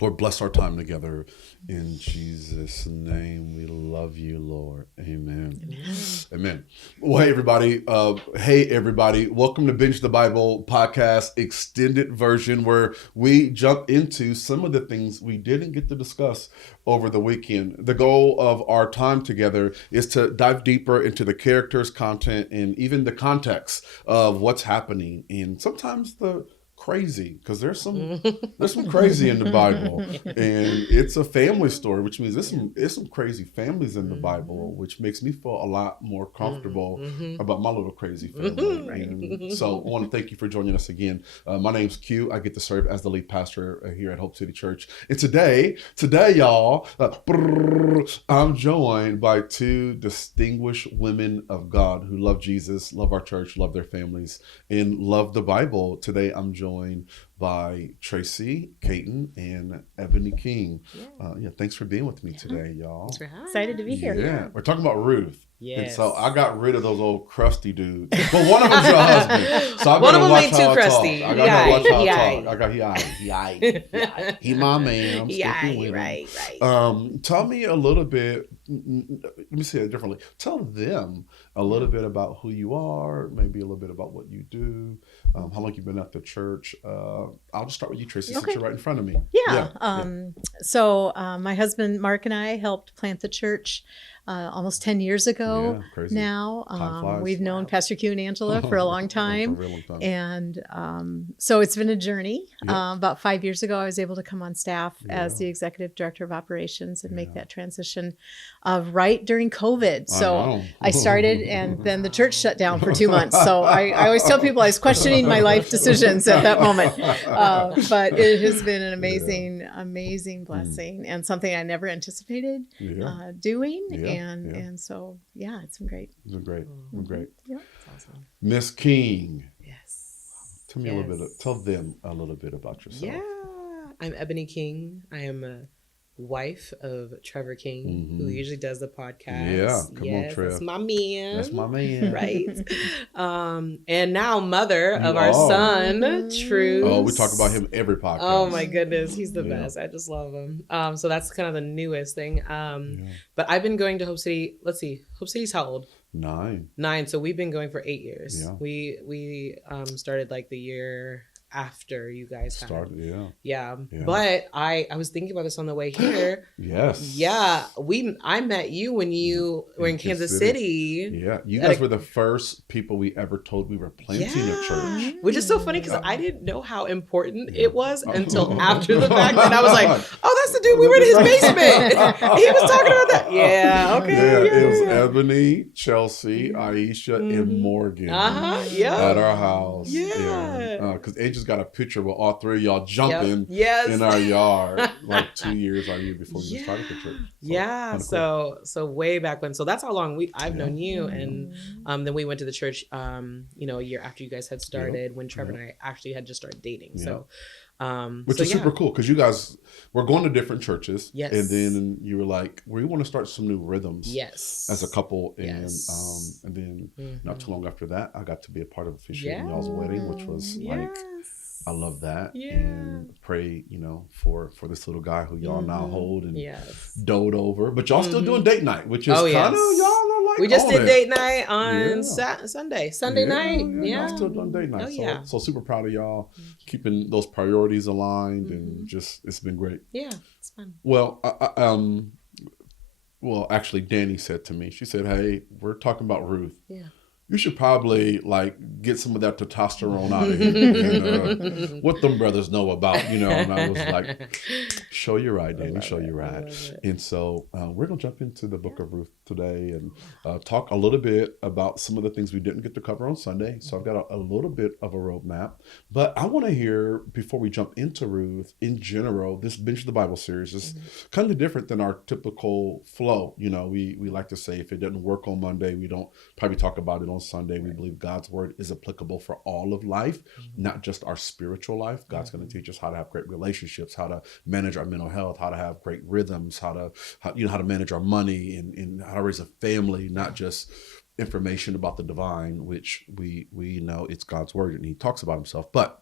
Lord, bless our time together. In Jesus' name, we love you, Lord. Amen. Amen. Amen. Well, hey, everybody. Welcome to Binge the Bible podcast extended version, where we jump into some of the things we didn't get to discuss over the weekend. The goal of our time together is to dive deeper into the characters, content, and even the context of what's happening. And sometimes the crazy, because there's some crazy in the Bible, and it's a family story, which means there's some crazy families in the Bible, which makes me feel a lot more comfortable about my little crazy family. And so I want to thank you for joining us again. My name's Q. I get to serve as the lead pastor here at Hope City Church, and today y'all, I'm joined by two distinguished women of God who love Jesus, love our church, love their families, and love the Bible. Today I'm joined by Tracy Caton and Ebony King. Thanks for being with me today, y'all. Thanks for having us. Excited to be here. Yeah, we're talking about Ruth. Yes. And so I got rid of those old crusty dudes. But one of them's your husband. So I One gotta of them watch ain't how too I crusty. talk. I gotta watch how I Yay. talk. I got he my man. I'm sticking with him. Right. Tell me a little bit. Let me say it differently. Tell them a little bit about who you are, maybe a little bit about what you do, how long you've been at the church. I'll just start with you, Tracy, since you're right in front of me. So my husband Mark and I helped plant the church almost 10 years ago. Yeah, crazy. Now Time flies. we've known Pastor Q and Angela for a long time. For a real long time. And so it's been a journey. Yeah. About 5 years ago, I was able to come on staff as Yeah. the executive director of operations and make that transition right during COVID. So I started, and then the church shut down for 2 months. So I always tell people I was questioning my life decisions at that moment. But it has been an amazing blessing and something I never anticipated doing. And so, it's been great. It's been great. Great. Yeah. That's awesome. Miss King. Yes. Tell me tell them a little bit about yourself. Yeah. I'm Ebony King. I am a wife of Trevor King, who usually does the podcast. Yeah, come on, Trev. That's my man. That's my man. Right. And now mother of our son, Truth. Oh, we talk about him every podcast. Oh my goodness, he's the best. I just love him. So that's kind of the newest thing. But I've been going to Hope City. Let's see, Hope City's how old? 9. So we've been going for 8 years. Yeah. We started like the year after you guys started. Yeah. But I was thinking about this on the way here. Yes. Yeah. I met you when you were in Kansas City. Yeah. You guys were the first people we ever told we were planting a church. Which is so funny because I didn't know how important it was until after the fact. And I was like, oh, that's the dude we were in his basement. He was talking about that. Yeah. Okay. Yeah, it was Ebony, Chelsea, Aisha, and Morgan at our house. Yeah. Because Angel's got a picture with all three of y'all jumping in our yard like 2 years or a year before we started the church. So way back when. So that's how long I've known you. And then we went to the church, a year after you guys had started, when Trevor and I actually had just started dating. So. Which is super cool because you guys were going to different churches. Yes. And then you were like, we want to start some new rhythms as a couple. And and then not too long after that, I got to be a part of officiating y'all's wedding, which was like, I love that. And pray, for this little guy who y'all now hold and dote over. But y'all still doing date night, which is kind of, y'all are like, we just did date night on Sunday night. Yeah. Y'all still doing date night. So super proud of y'all keeping those priorities aligned and just, it's been great. Yeah, it's fun. Well, actually Danny said to me, she said, hey, we're talking about Ruth. Yeah. You should probably get some of that testosterone out of here. And, what them brothers know about, And I was like, show you right, Danny, show you right. And so we're going to jump into the book of Ruth today and talk a little bit about some of the things we didn't get to cover on Sunday. So I've got a little bit of a roadmap. But I want to hear, before we jump into Ruth, in general, this Binge the Bible series is kind of different than our typical flow. We like to say if it doesn't work on Monday, we don't probably talk about it on Sunday. We believe God's word is applicable for all of life, not just our spiritual life. God's going to teach us how to have great relationships, how to manage our mental health, how to have great rhythms, how to manage our money and how to raise a family, not just information about the divine, which we know it's God's word and he talks about himself. But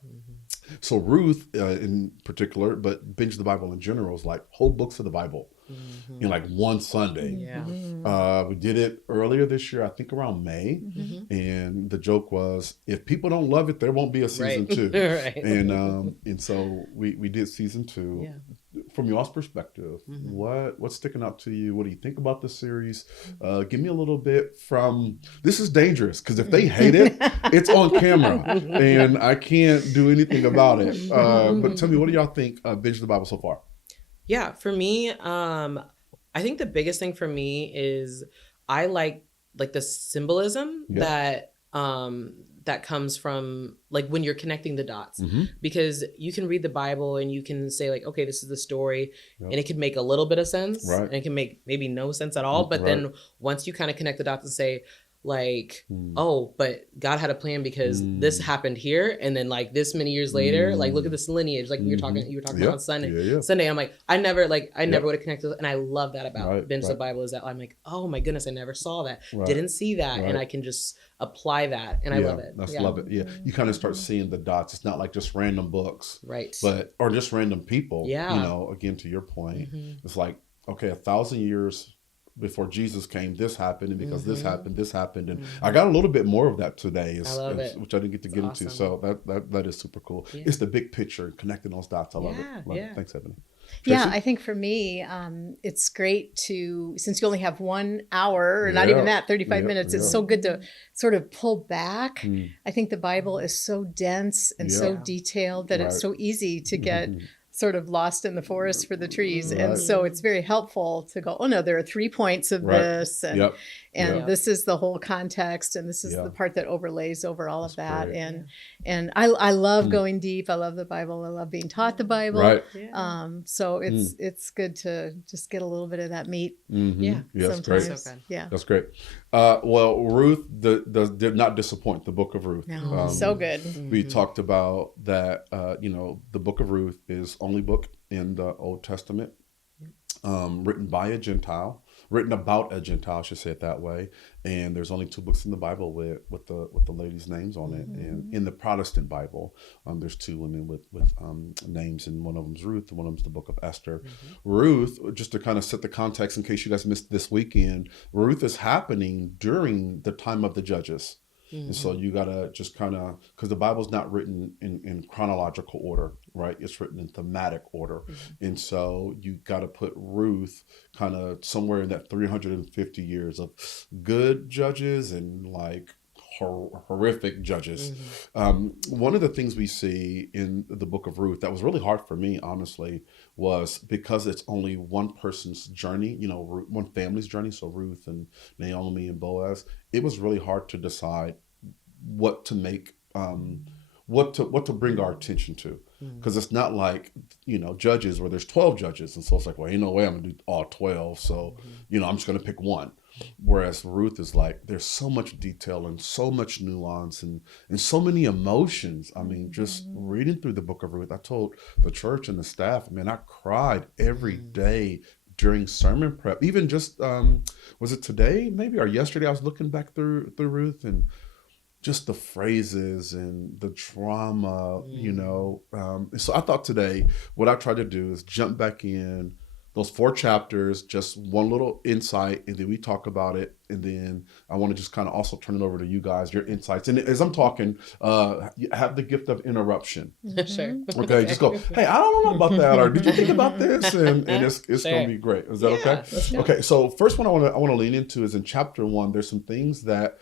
So Ruth in particular, but Binge the Bible in general, is like whole books of the Bible in like one Sunday. Yeah. We did it earlier this year, I think around May. And the joke was, if people don't love it, there won't be a season Right. 2. Right. And so we did season 2. Yeah. From y'all's perspective, what's sticking out to you? What do you think about the series? Give me a little bit from, this is dangerous because if they hate it, it's on camera and I can't do anything about it. But tell me, what do y'all think of Binge the Bible so far? Yeah, for me, I think the biggest thing for me is I like the symbolism that that comes from like when you're connecting the dots, because you can read the Bible and you can say like, okay, this is the story, and it can make a little bit of sense, and it can make maybe no sense at all. But then once you kind of connect the dots and say like, oh, but God had a plan because this happened here, and then like this many years later, like look at this lineage, like you were talking about on Sunday. Sunday, I'm like, I never would have connected, and I love that about Binge the Bible, is that I'm like, oh my goodness, I never saw that, didn't see that, and I can just apply that, and I love it. Love it. Yeah, you kind of start seeing the dots. It's not like just random books, but or just random people. You know, again, to your point, it's like, okay, 1,000 years before Jesus came, this happened, and because this happened, and I got a little bit more of that today, which I didn't get to get into. So that is super cool. It's the big picture, connecting those dots. I love it. Thanks, Ebony. Tracy? Yeah, I think for me, it's great to, since you only have 1 hour, or not even that, 35 minutes, it's so good to sort of pull back. I think the Bible is so dense and so detailed that it's so easy to get sort of lost in the forest for the trees. And so it's very helpful to go, oh no, there are 3 points of this, and this is the whole context, and this is the part that overlays over all of that. Great. And I love going deep. I love the Bible. I love being taught the Bible. So it's good to just get a little bit of that meat. That's great. So That's great. Well, Ruth did not disappoint, the book of Ruth. No, so good. We talked about that, the book of Ruth is only book in the Old Testament, written by a Gentile, written about a Gentile, I should say it that way. And there's only 2 books in the Bible with the ladies' names on it. And in the Protestant Bible, there's 2 women with names, and one of them's Ruth, and one of them's the book of Esther. Ruth, just to kind of set the context in case you guys missed this weekend, Ruth is happening during the time of the Judges. And so you gotta just kind of, because the Bible's not written in chronological order, right? It's written in thematic order. And so you gotta put Ruth kind of somewhere in that 350 years of good judges and like horrific judges. One of the things we see in the book of Ruth that was really hard for me, honestly, was because it's only one person's journey, one family's journey. So Ruth and Naomi and Boaz, it was really hard to decide what to make, what to bring our attention to. Because it's not like, Judges where there's 12 judges. And so it's like, well, ain't no way I'm going to do all 12. So, I'm just going to pick one. Whereas Ruth is like, there's so much detail and so much nuance and so many emotions. I mean, just reading through the book of Ruth, I told the church and the staff, man, I cried every day during sermon prep. Even just, was it today maybe, or yesterday, I was looking back through Ruth, and just the phrases and the trauma, So I thought today, what I tried to do is jump back in those 4 chapters, just one little insight, and then we talk about it. And then I want to just kind of also turn it over to you guys, your insights. And as I'm talking, you have the gift of interruption. Sure. Okay, just go, hey, I don't know about that, or did you think about this? And it's going to be great. Is that okay? Okay, so first one I want to lean into is in chapter 1, there's some things that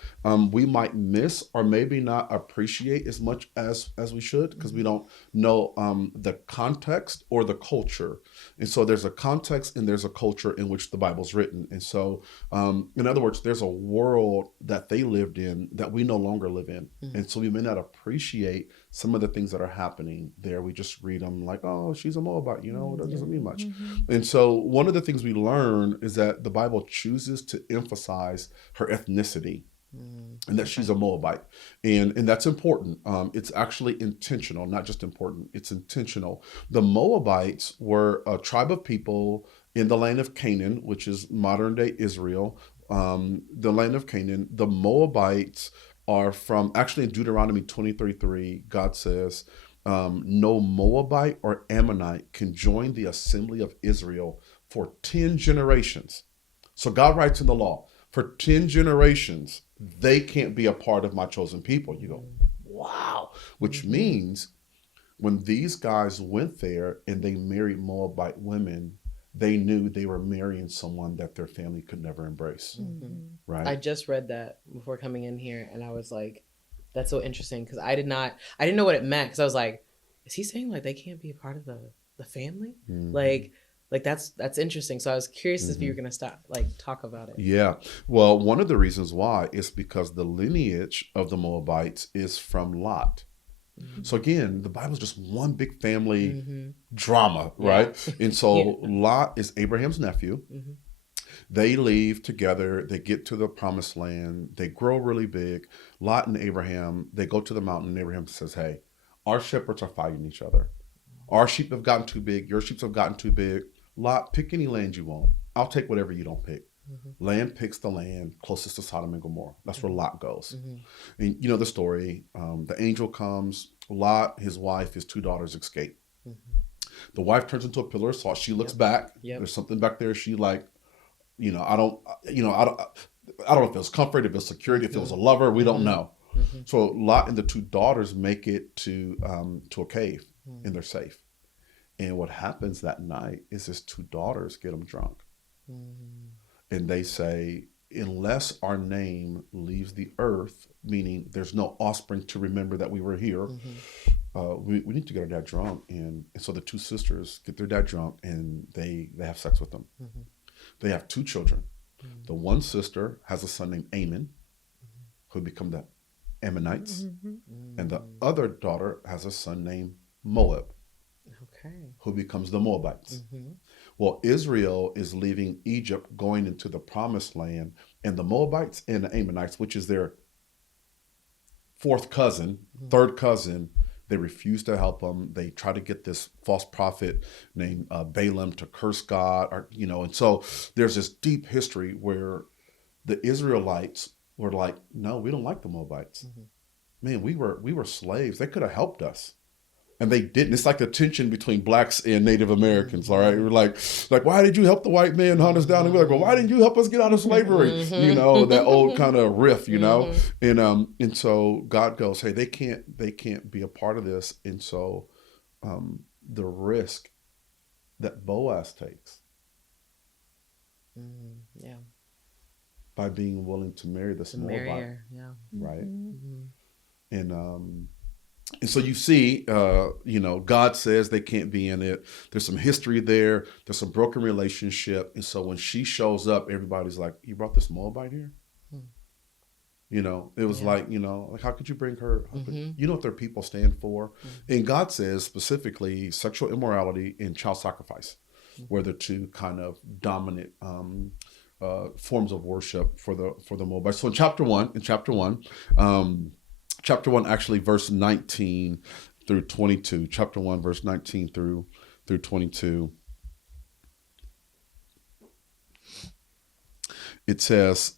we might miss or maybe not appreciate as much as we should, because we don't know the context or the culture. And so there's a context and there's a culture in which the Bible's written. And so, in other words, there's a world that they lived in that we no longer live in. And so we may not appreciate some of the things that are happening there. We just read them like, oh, she's a Moabite, that doesn't mean much. And so one of the things we learn is that the Bible chooses to emphasize her ethnicity. And that she's a Moabite. And that's important. It's actually intentional, not just important. It's intentional. The Moabites were a tribe of people in the land of Canaan, which is modern day Israel. The land of Canaan. The Moabites are from, actually in Deuteronomy 23:3, God says, no Moabite or Ammonite can join the assembly of Israel for 10 generations. So God writes in the law, for 10 generations, they can't be a part of my chosen people. You go, wow. Which means when these guys went there and they married Moabite women, they knew they were marrying someone that their family could never embrace. Right? I just read that before coming in here, and I was like, that's so interesting, because I didn't know what it meant, because I was like, is he saying like they can't be a part of the family? Like that's interesting. So I was curious if you were gonna talk about it. Yeah. Well, one of the reasons why is because the lineage of the Moabites is from Lot. So again, the Bible is just one big family drama, right? And so Lot is Abraham's nephew. They leave together. They get to the promised land. They grow really big. Lot and Abraham, they go to the mountain, and Abraham says, hey, our shepherds are fighting each other. Our sheep have gotten too big. Your sheep have gotten too big. Lot, pick any land you want. I'll take whatever you don't pick. Land picks the land closest to Sodom and Gomorrah. That's where Lot goes. And you know the story. The angel comes. Lot, his wife, his 2 daughters escape. The wife turns into a pillar of salt. She looks back. There's something back there. She I don't know if it was comfort, if it was security, if it was a lover. We don't know. So Lot and the 2 daughters make it to a cave, and they're safe. And what happens that night is his 2 daughters get them drunk. And they say, unless our name leaves the earth, meaning there's no offspring to remember that we were here, we need to get our dad drunk. And so the 2 sisters get their dad drunk, and they have sex with them. They have 2 children. The one sister has a son named Ammon, who become the Ammonites. And the other daughter has a son named Moab, who becomes the Moabites. Well, Israel is leaving Egypt, going into the promised land, and the Moabites and the Ammonites, which is their 4th cousin, 3rd cousin, they refuse to help them. They try to get this false prophet named Balaam to curse God, and so there's this deep history where the Israelites were like, no, we don't like the Moabites. Man, we were slaves. They could have helped us. And they didn't. It's like the tension between blacks and Native Americans, all right? We're like, why did you help the white man hunt us down? And we're like, well, why didn't you help us get out of slavery? That old kind of riff, And so God goes, hey, they can't be a part of this. And so the risk that Boaz takes by being willing to marry this Moabite, right? And so you see, God says they can't be in it. There's some history there. There's some broken relationship. And so when she shows up, everybody's like, you brought this Moabite here? It was like, how could you bring her? You know what their people stand for? And God says specifically sexual immorality and child sacrifice were the 2 kind of dominant forms of worship for the Moabites. So in chapter one, actually, verse 19 through 22. Chapter 1, verse 19 through 22. It says,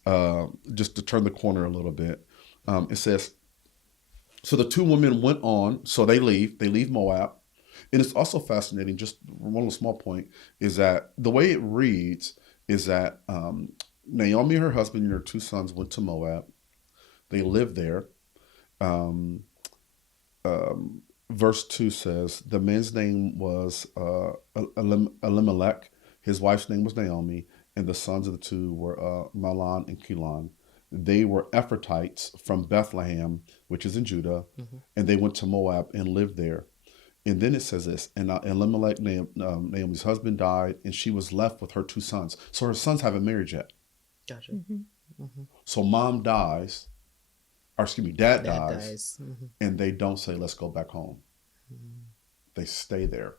just to turn the corner a little bit, it says, so the 2 women went on, so they leave Moab. And it's also fascinating, just one little small point, is that the way it reads is that Naomi, her husband, and her 2 sons went to Moab. They lived there. Verse 2 says, the man's name was Elimelech, his wife's name was Naomi, and the sons of the 2 were Mahlon and Chilion. They were Ephrathites from Bethlehem, which is in Judah, and they went to Moab and lived there. And then it says this, and Elimelech, Naomi's husband, died, and she was left with her 2 sons. So her sons haven't married yet. Gotcha. So mom dies. Dad dies, and they don't say, let's go back home. They stay there.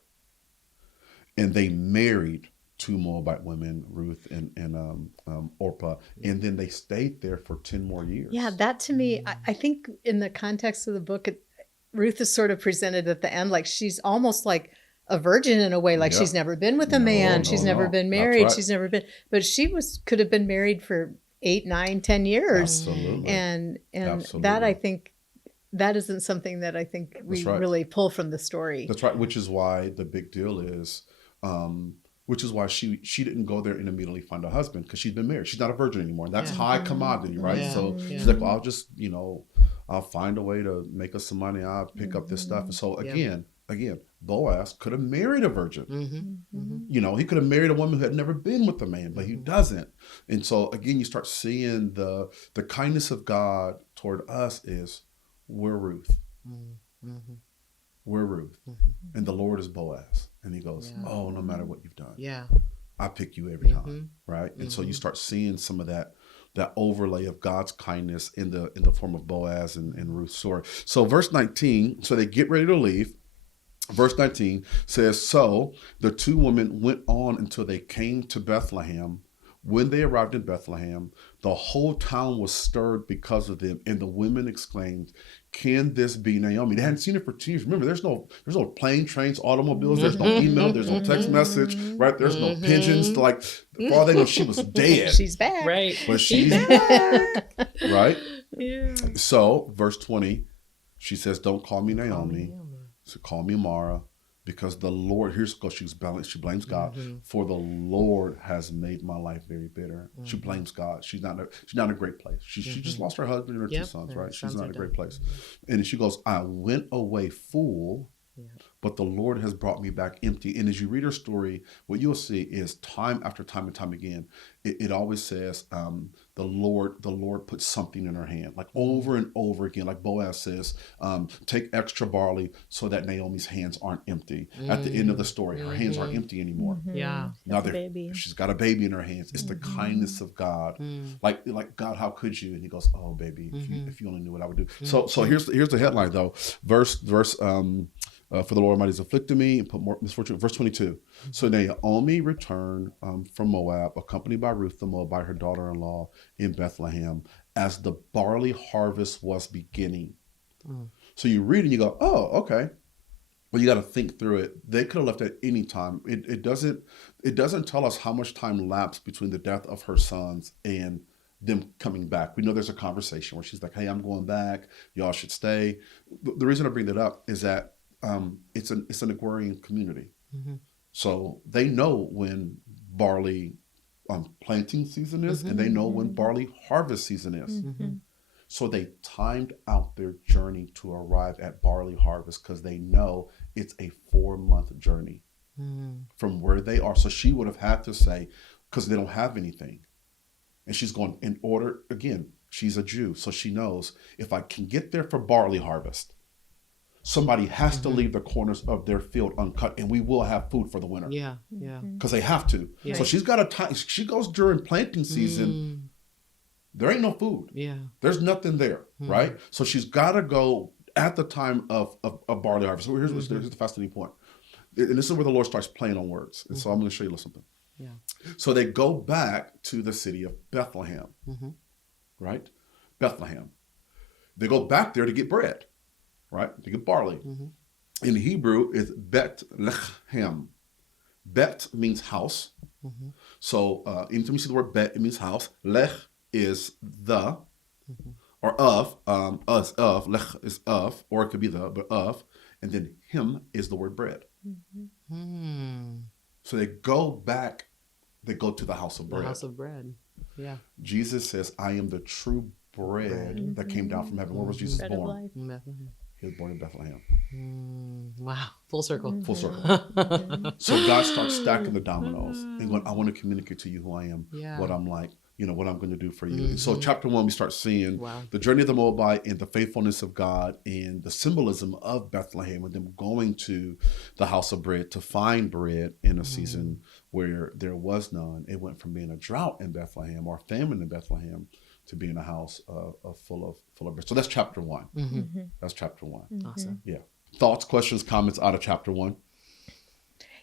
And they married 2 Moabite women, Ruth and Orpah, and then they stayed there for 10 more years. Yeah, that to me, I think in the context of the book, Ruth is sort of presented at the end like she's almost like a virgin in a way, like she's never been with a man, she's never been married, she's never been, but she could have been married for 8, 9, 10 years. Absolutely. And Absolutely. That I think that isn't something that I think we right. really pull from the story. That's right. Which is why the big deal is, which is why she didn't go there and immediately find a husband, because she's been married. She's not a virgin anymore. And that's high commodity, right? Yeah. So she's like, well, I'll just, I'll find a way to make us some money. I'll pick up this stuff. And so again, Boaz could have married a virgin. He could have married a woman who had never been with a man, but he doesn't. And so again, you start seeing the kindness of God toward us is, we're Ruth. We're Ruth. And the Lord is Boaz. And he goes, oh, no matter what you've done, I pick you every time. Right. And so you start seeing some of that overlay of God's kindness in the form of Boaz and Ruth's story. So verse 19, so they get ready to leave. Verse 19 says, so the two women went on until they came to Bethlehem. When they arrived in Bethlehem, the whole town was stirred because of them. And the women exclaimed, can this be Naomi? They hadn't seen her for 2 years. Remember, there's no plane, trains, automobiles. There's no email. There's no text message, right? There's no pigeons. Like, for all they know, she was dead. She's back. Right. But she's back. Right? Yeah. So, verse 20, she says, don't call me Naomi. So call me Mara, because the Lord, she blames God, for the Lord has made my life very bitter. She blames God. She's not in a great place. She just lost her husband and her 2 sons, right? She's not in a great place. And she goes, I went away full, but the Lord has brought me back empty. And as you read her story, what you'll see is time after time and time again, it always says the Lord put something in her hand, like over and over again. Like Boaz says, take extra barley so that Naomi's hands aren't empty. At the end of the story, her hands aren't empty anymore. Yeah. Now she's got a baby in her hands. It's the kindness of God. Like God, how could you? And he goes, oh baby, if you only knew what I would do. So here's the headline though. Verse for the Lord Almighty has afflicted me and put more misfortune. Verse 22. So Naomi returned from Moab, accompanied by Ruth the Moabite, her daughter-in-law, in Bethlehem, as the barley harvest was beginning. So you read and you go, oh, okay. Well, you got to think through it. They could have left at any time. It doesn't tell us how much time lapsed between the death of her sons and them coming back. We know there's a conversation where she's like, hey, I'm going back. Y'all should stay. The reason I bring that up is that it's an agrarian community. So they know when barley planting season is, and they know when barley harvest season is. So they timed out their journey to arrive at barley harvest because they know it's a 4-month journey from where they are. So she would have had to say, because they don't have anything. And she's going, in order, again, she's a Jew. So she knows, if I can get there for barley harvest, somebody has to leave the corners of their field uncut, and we will have food for the winter. Yeah. Because they have to. Yeah. So she's got a time. She goes during planting season. There ain't no food. Yeah. There's nothing there, right? So she's got to go at the time of barley harvest. So here's the fascinating point. And this is where the Lord starts playing on words. And so I'm going to show you something. Yeah. So they go back to the city of Bethlehem, right? Bethlehem. They go back there to get bread. Right? To get barley. In Hebrew, it's Bet Lechem. Bet means house. So anytime you see the word bet, it means house. Lech is the, or of, us, of. Lech is of, or it could be the, but of. And then him is the word bread. So they go back, they go to the house of bread. The house of bread. Yeah. Jesus says, I am the true bread that came down from heaven. Where was Jesus bread born? Of life. He was born in Bethlehem. Wow. Full circle. Full circle. So God starts stacking the dominoes and going, I want to communicate to you who I am, what I'm like, what I'm going to do for you. And so chapter 1, we start seeing the journey of the Moabite and the faithfulness of God and the symbolism of Bethlehem and them going to the house of bread to find bread in a season where there was none. It went from being a drought in Bethlehem or famine in Bethlehem to be in a house full of bread. So that's chapter 1. That's chapter 1. Awesome. Yeah. Thoughts, questions, comments out of chapter 1?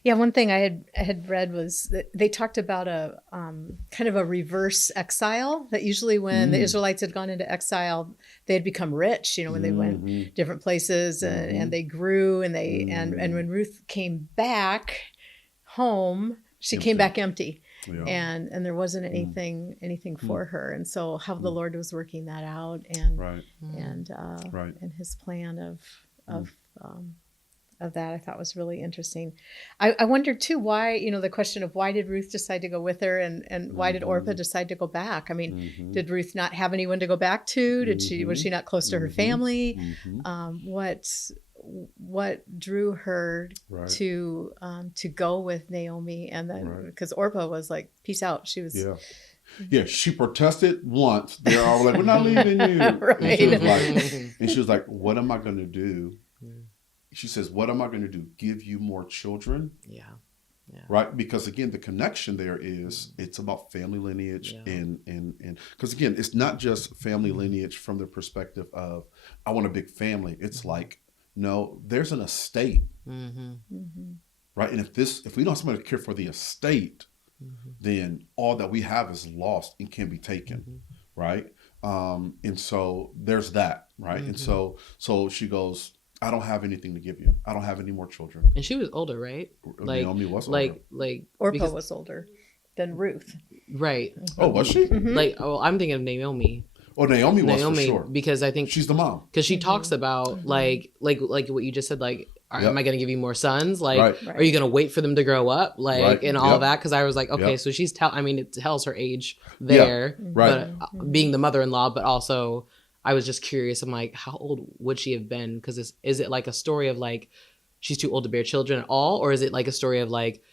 Yeah, one thing I had read was that they talked about a kind of a reverse exile, that usually when the Israelites had gone into exile, they had become rich, when they went different places and they grew and when Ruth came back home, she came back empty. Yeah. and there wasn't anything for her. And so how the Lord was working that out, and Right. and his plan of that, I thought was really interesting. I wondered too why, the question of why did Ruth decide to go with her, and why did Orpah decide to go back? I mean, did Ruth not have anyone to go back to? Was she not close to her family? What drew her to go with Naomi? And then because Orpah was like, peace out. She was she protested once. They're all like, we're not leaving you. Right. And she was like, what am I going to do? She says, what am I going to do? Give you more children? Yeah. Right? Because again, the connection there is, it's about family lineage. And because again, it's not just family lineage from the perspective of, I want a big family. It's like, no, there's an estate. Right? And if we don't have somebody to care for the estate, then all that we have is lost and can be taken. Right? And so there's that. Right? And so she goes, I don't have anything to give you. I don't have any more children. And she was older, right? Naomi was older. Like Orpah was older than Ruth. Right. Oh, was she? I'm thinking of Naomi. Oh, Naomi was for sure. Because I think she's the mom. Because she talks about like what you just said, like, am I going to give you more sons? Like, are you going to wait for them to grow up? Like, and all of that. Because I was like, okay, so she's it tells her age there, but being the mother-in-law, but also I was just curious. I'm like, how old would she have been? Because is it like a story of like she's too old to bear children at all, or is it like a story of like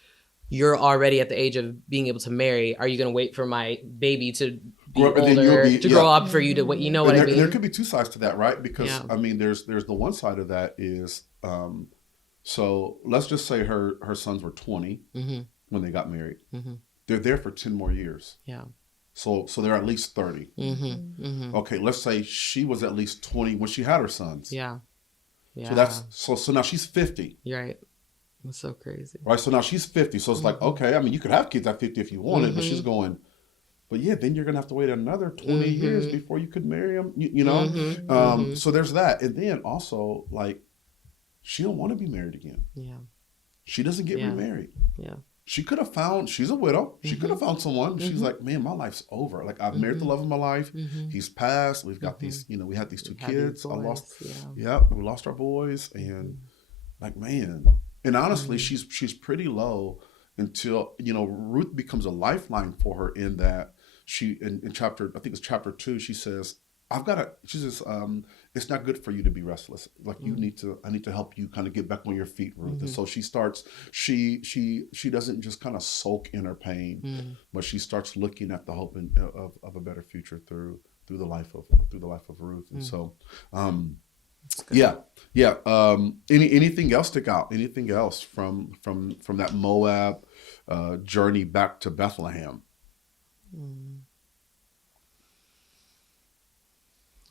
you're already at the age of being able to marry? Are you going to wait for my baby to be older to grow up for you to what? You know what I mean? There could be two sides to that, right? Because I mean, there's the one side of that is so let's just say her sons were 20 when they got married. They're there for 10 more years. Yeah. So they're at least 30. Okay, let's say she was at least 20 when she had her sons. Yeah. So now she's 50. You're right. That's so crazy. Right. So now she's 50. So it's like, okay, I mean, you could have kids at 50 if you wanted, but she's going, but yeah, then you're gonna have to wait another 20 years before you could marry him. You know. So there's that, and then also like, she don't want to be married again. Yeah. She doesn't get remarried. Yeah. She could have found, she's a widow. She could have found someone. She's like, man, my life's over. Like, I've married the love of my life. He's passed. We've got these, we had these two kids. I lost, we lost our boys. And like, man. And honestly, she's pretty low until, Ruth becomes a lifeline for her in that she, in chapter, I think it's chapter 2, she says, she says, it's not good for you to be restless. Like I need to help you kind of get back on your feet, Ruth. And so she starts, she doesn't just kind of sulk in her pain, but she starts looking at the hope of a better future through the life of Ruth. And so, anything else stick out? Anything else from that Moab journey back to Bethlehem?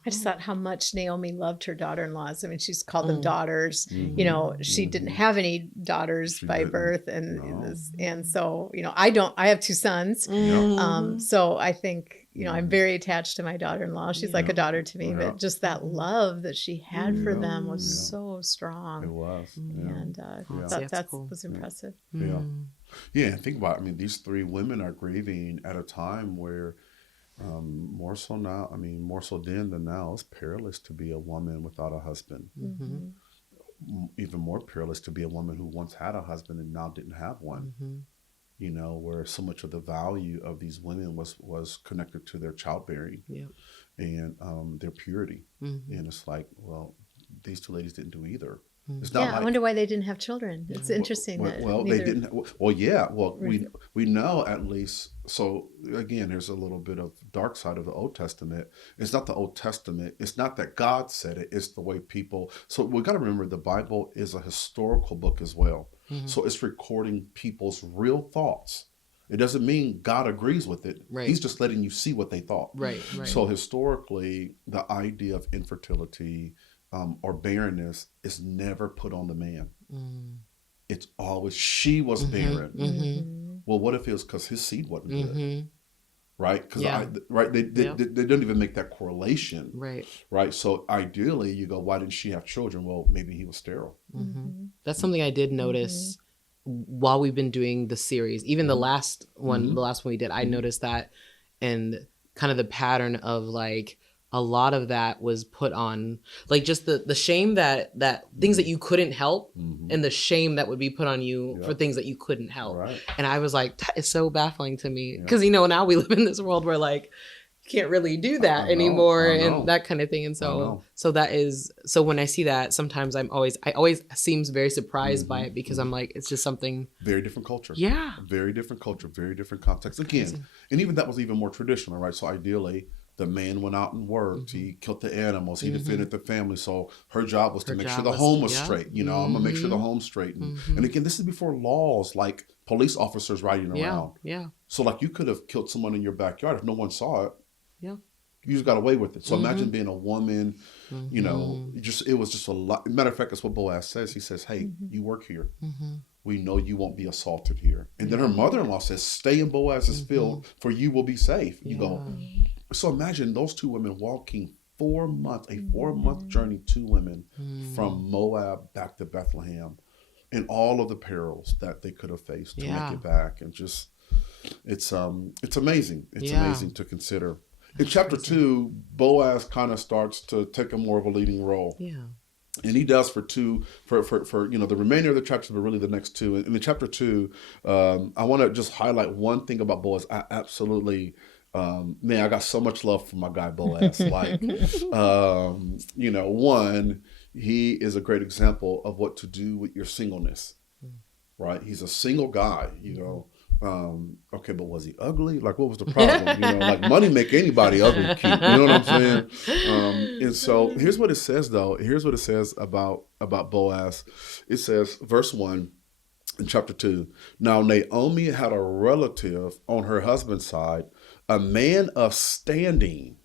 I just thought how much Naomi loved her daughter-in-laws. I mean, she's called them daughters. She didn't have any daughters by birth, and so I have 2 sons. So I think I'm very attached to my daughter-in-law. She's like a daughter to me, but just that love that she had for them was so strong. It was, and I thought that was impressive. And think about it. I mean, these 3 women are grieving at a time where. More so then than now, it's perilous to be a woman without a husband. Even more perilous to be a woman who once had a husband and now didn't have one. Where so much of the value of these women was connected to their childbearing and their purity. And it's like, well, these 2 ladies didn't do either. It's not I wonder why they didn't have children. It's interesting. They didn't. We know at least. So again, there's a little bit of dark side of the Old Testament. It's not the Old Testament. It's not that God said it. It's the way people. So we got to remember the Bible is a historical book as well. So it's recording people's real thoughts. It doesn't mean God agrees with it. Right. He's just letting you see what they thought. Right. So historically, the idea of infertility. Or barrenness is never put on the man. It's always she was barren. Well, what if it was because his seed wasn't good? Right? Because they don't even make that correlation. Right. So ideally, you go, why didn't she have children? Well, maybe he was sterile. That's something I did notice while we've been doing the series, even the last one, we did, I noticed that, and kind of the pattern of like a lot of that was put on, like just the shame that things that you couldn't help, and the shame that would be put on you for things that you couldn't help. Right. And I was like, that is so baffling to me, because now we live in this world where like you can't really do that anymore, and that kind of thing. And so when I see that, sometimes I always seems very surprised by it, because I'm like, it's just something very different culture. Yeah. Very different culture, very different context. Again, and even that was even more traditional, right? So ideally, the man went out and worked. He killed the animals. He defended the family. So her job was to make sure the home was straight. I'm going to make sure the home's straight. And again, this is before laws like police officers riding around. Yeah. So like you could have killed someone in your backyard if no one saw it. Yeah. You just got away with it. So imagine being a woman, it was just a lot. Matter of fact, that's what Boaz says. He says, hey, you work here. We know you won't be assaulted here. And then her mother-in-law says, stay in Boaz's field, for you will be safe. You go, so imagine those two women walking 4 months, a 4-month journey, two women from Moab back to Bethlehem, and all of the perils that they could have faced to make it back. And just, it's amazing. It's amazing to consider. In chapter 2, Boaz kind of starts to take a more of a leading role. Yeah. And he does for the remainder of the chapters, but really the next two. And in chapter 2, I want to just highlight one thing about Boaz. I absolutely, I got so much love for my guy Boaz. Like, one, he is a great example of what to do with your singleness, right? He's a single guy, okay, but was he ugly? Like, what was the problem? Like money make anybody ugly cute. You know what I'm saying? And so here's what it says, though. Here's what it says about Boaz. It says, verse 1 in chapter 2, now Naomi had a relative on her husband's side, a man of standing.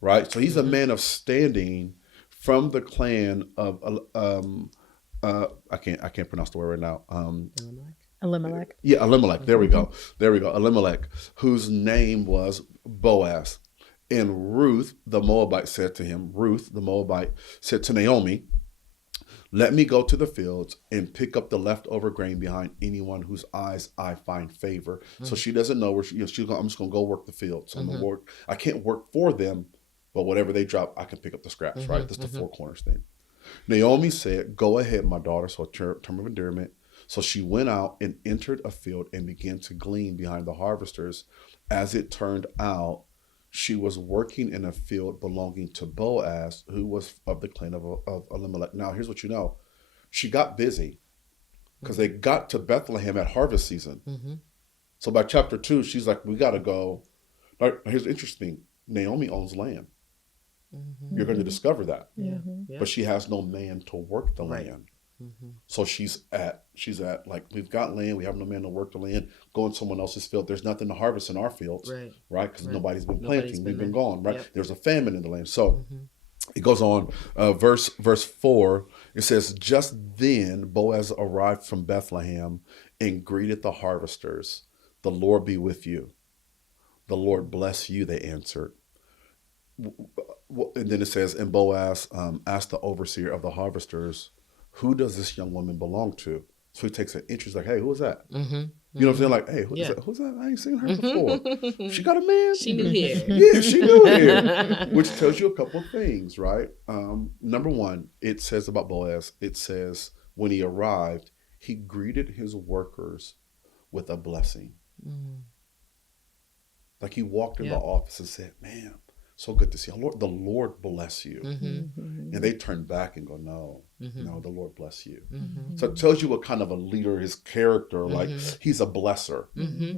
Right? So he's a man of standing from the clan of, I can't pronounce the word right now. Elimelech. Yeah, Elimelech. There we go. Elimelech, whose name was Boaz. And Ruth, the Moabite, said to Naomi, let me go to the fields and pick up the leftover grain behind anyone whose eyes I find favor. So she doesn't know where I'm just going to go work the fields. I'm gonna work. I can't work for them, but whatever they drop, I can pick up the scraps, right? That's the four corners thing. Naomi said, go ahead, my daughter. So term of endearment. So she went out and entered a field and began to glean behind the harvesters. As it turned out, she was working in a field belonging to Boaz, who was of the clan of Elimelech. Now, here's what you know. She got busy because they got to Bethlehem at harvest season. So by chapter 2, she's like, we got to go. Now, here's interesting. Naomi owns land. You're going to discover that. But she has no man to work the land. So she's at like, we've got land, we have no man to work the land, go in someone else's field. There's nothing to harvest in our fields, right? Because nobody's been planting, we've been gone, right? There's a famine in the land. So it goes on, verse 4, it says, just then Boaz arrived from Bethlehem and greeted the harvesters. The Lord be with you. The Lord bless you, they answered. And then it says, and Boaz asked the overseer of the harvesters, who does this young woman belong to? So he takes an interest, like, hey, who is that? You know what I'm saying? Like, hey, who's that? I ain't seen her before. She got a man? She knew here. Yeah, she knew here. Which tells you a couple of things, right? Number one, it says about Boaz, it says when he arrived, he greeted his workers with a blessing. Like he walked in the office and said, man, so good to see you. The Lord bless you. And they turn back and go, no, the Lord bless you. So it tells you what kind of a leader, his character, like he's a blesser,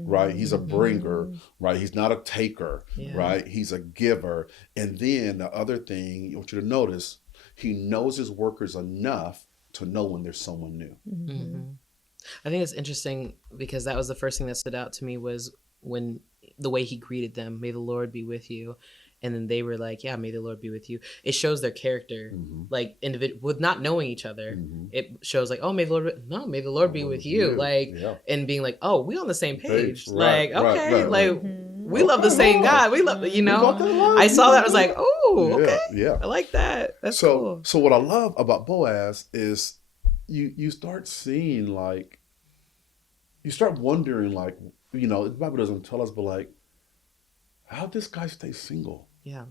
right? He's a bringer, right? He's not a taker, right? He's a giver. And then the other thing I want you to notice, he knows his workers enough to know when there's someone new. I think it's interesting because that was the first thing that stood out to me was when the way he greeted them, may the Lord be with you. And then they were like, yeah, may the Lord be with you. It shows their character, like with not knowing each other. It shows like, oh, may the Lord be with you. Like, and being like, oh, we on the same page. Like, okay, like we love the same God. We love, I saw that. I was like, oh, okay. Yeah. I like that. That's cool. So what I love about Boaz is you start seeing like, you start wondering like, you know, the Bible doesn't tell us, but like, how'd this guy stay single? Yeah.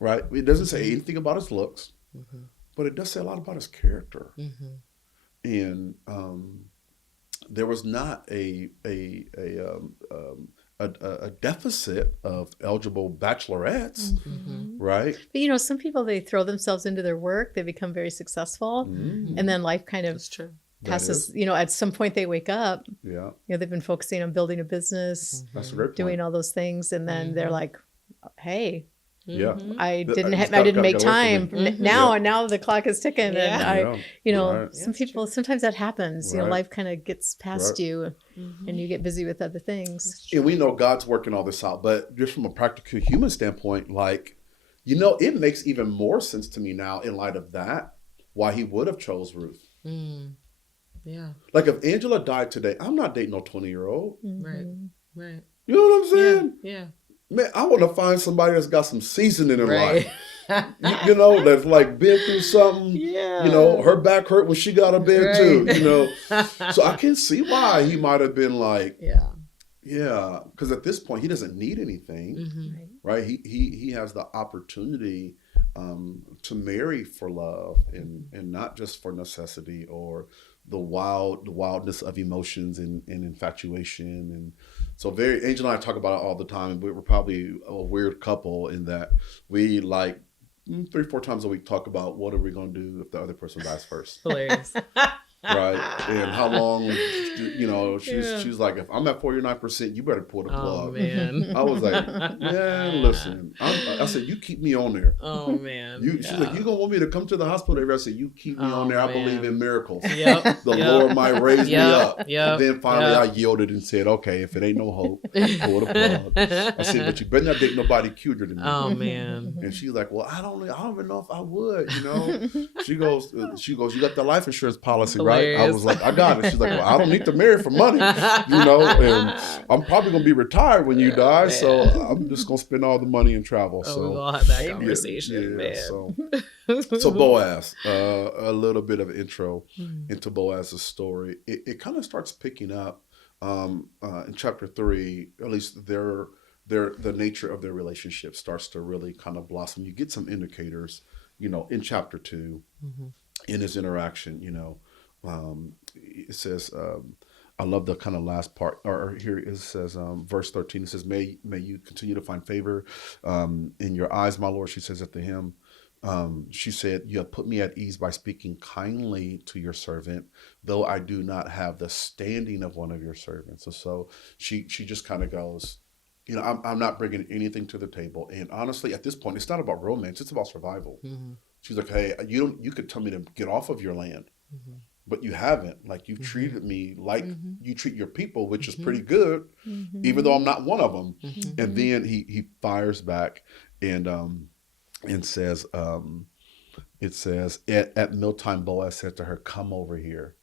Right? It doesn't say anything about his looks, but it does say a lot about his character. And there was not a deficit of eligible bachelorettes, right? But you know, some people, they throw themselves into their work, they become very successful, and then life kind of That's true. passes. You know, at some point they wake up. Yeah, You know, they've been focusing on building a business, that's a great point. doing all those things, and then they're like, "Hey, Yeah, I didn't gotta make get away time from me. now, and now the clock is ticking, and Yeah. you know, Right. some people, sometimes that happens. You know, Right. life kind of gets past you, and you get busy with other things. And we know God's working all this out, but just from a practical human standpoint, like, you know, it makes even more sense to me now in light of that, why he would have chose Ruth. Yeah. Like if Angela died today, I'm not dating no 20-year-old. Right. Right. You know what I'm saying? Yeah. Man, I want to find somebody that's got some seasoning in Right. life. You know, that's like been through something. Yeah. You know, her back hurt when she got a bed too. Right. You know, so I can see why he might have been like, yeah, because at this point he doesn't need anything, right? He has the opportunity to marry for love and not just for necessity or the wildness of emotions and infatuation. And so Angel and I talk about it all the time, and we're probably a weird couple in that we like 3-4 times a week talk about what are we going to do if the other person dies first. Hilarious. Right, and how long? You know, she's like, if I'm at 49%, you better pull the plug. Oh man. I was like, man, listen. I said, you keep me on there. Oh man. She's like, you gonna want me to come to the hospital every? I said, you keep me on there. I believe in miracles. Yep. The Lord might raise me up. Yep. And then finally, I yielded and said, okay, if it ain't no hope, pull the plug. I said, but you better not date nobody cuter than me. Oh man. And she's like, well, I don't even know if I would. You know, she goes, you got the life insurance policy, right? I was like, I got it. She's like, well, I don't need to marry for money, you know, and I'm probably gonna be retired when you die, so I'm just gonna spend all the money and travel. Oh, so we've all had that conversation, man. So Boaz, a little bit of intro into Boaz's story. It kind of starts picking up in chapter 3. At least the nature of their relationship starts to really kind of blossom. You get some indicators, you know, in chapter 2, in his interaction, you know. It says, I love the kind of last part, or here it says, verse 13, it says, may you continue to find favor in your eyes, my Lord, she says it to him. She said, you have put me at ease by speaking kindly to your servant, though I do not have the standing of one of your servants. And so she just kind of goes, you know, I'm not bringing anything to the table. And honestly, at this point, it's not about romance, it's about survival. She's like, hey, you could tell me to get off of your land. But you haven't. Like, you've treated me like you treat your people, which is pretty good, even though I'm not one of them. And then he fires back and says, it says, at mealtime, Boaz said to her, come over here,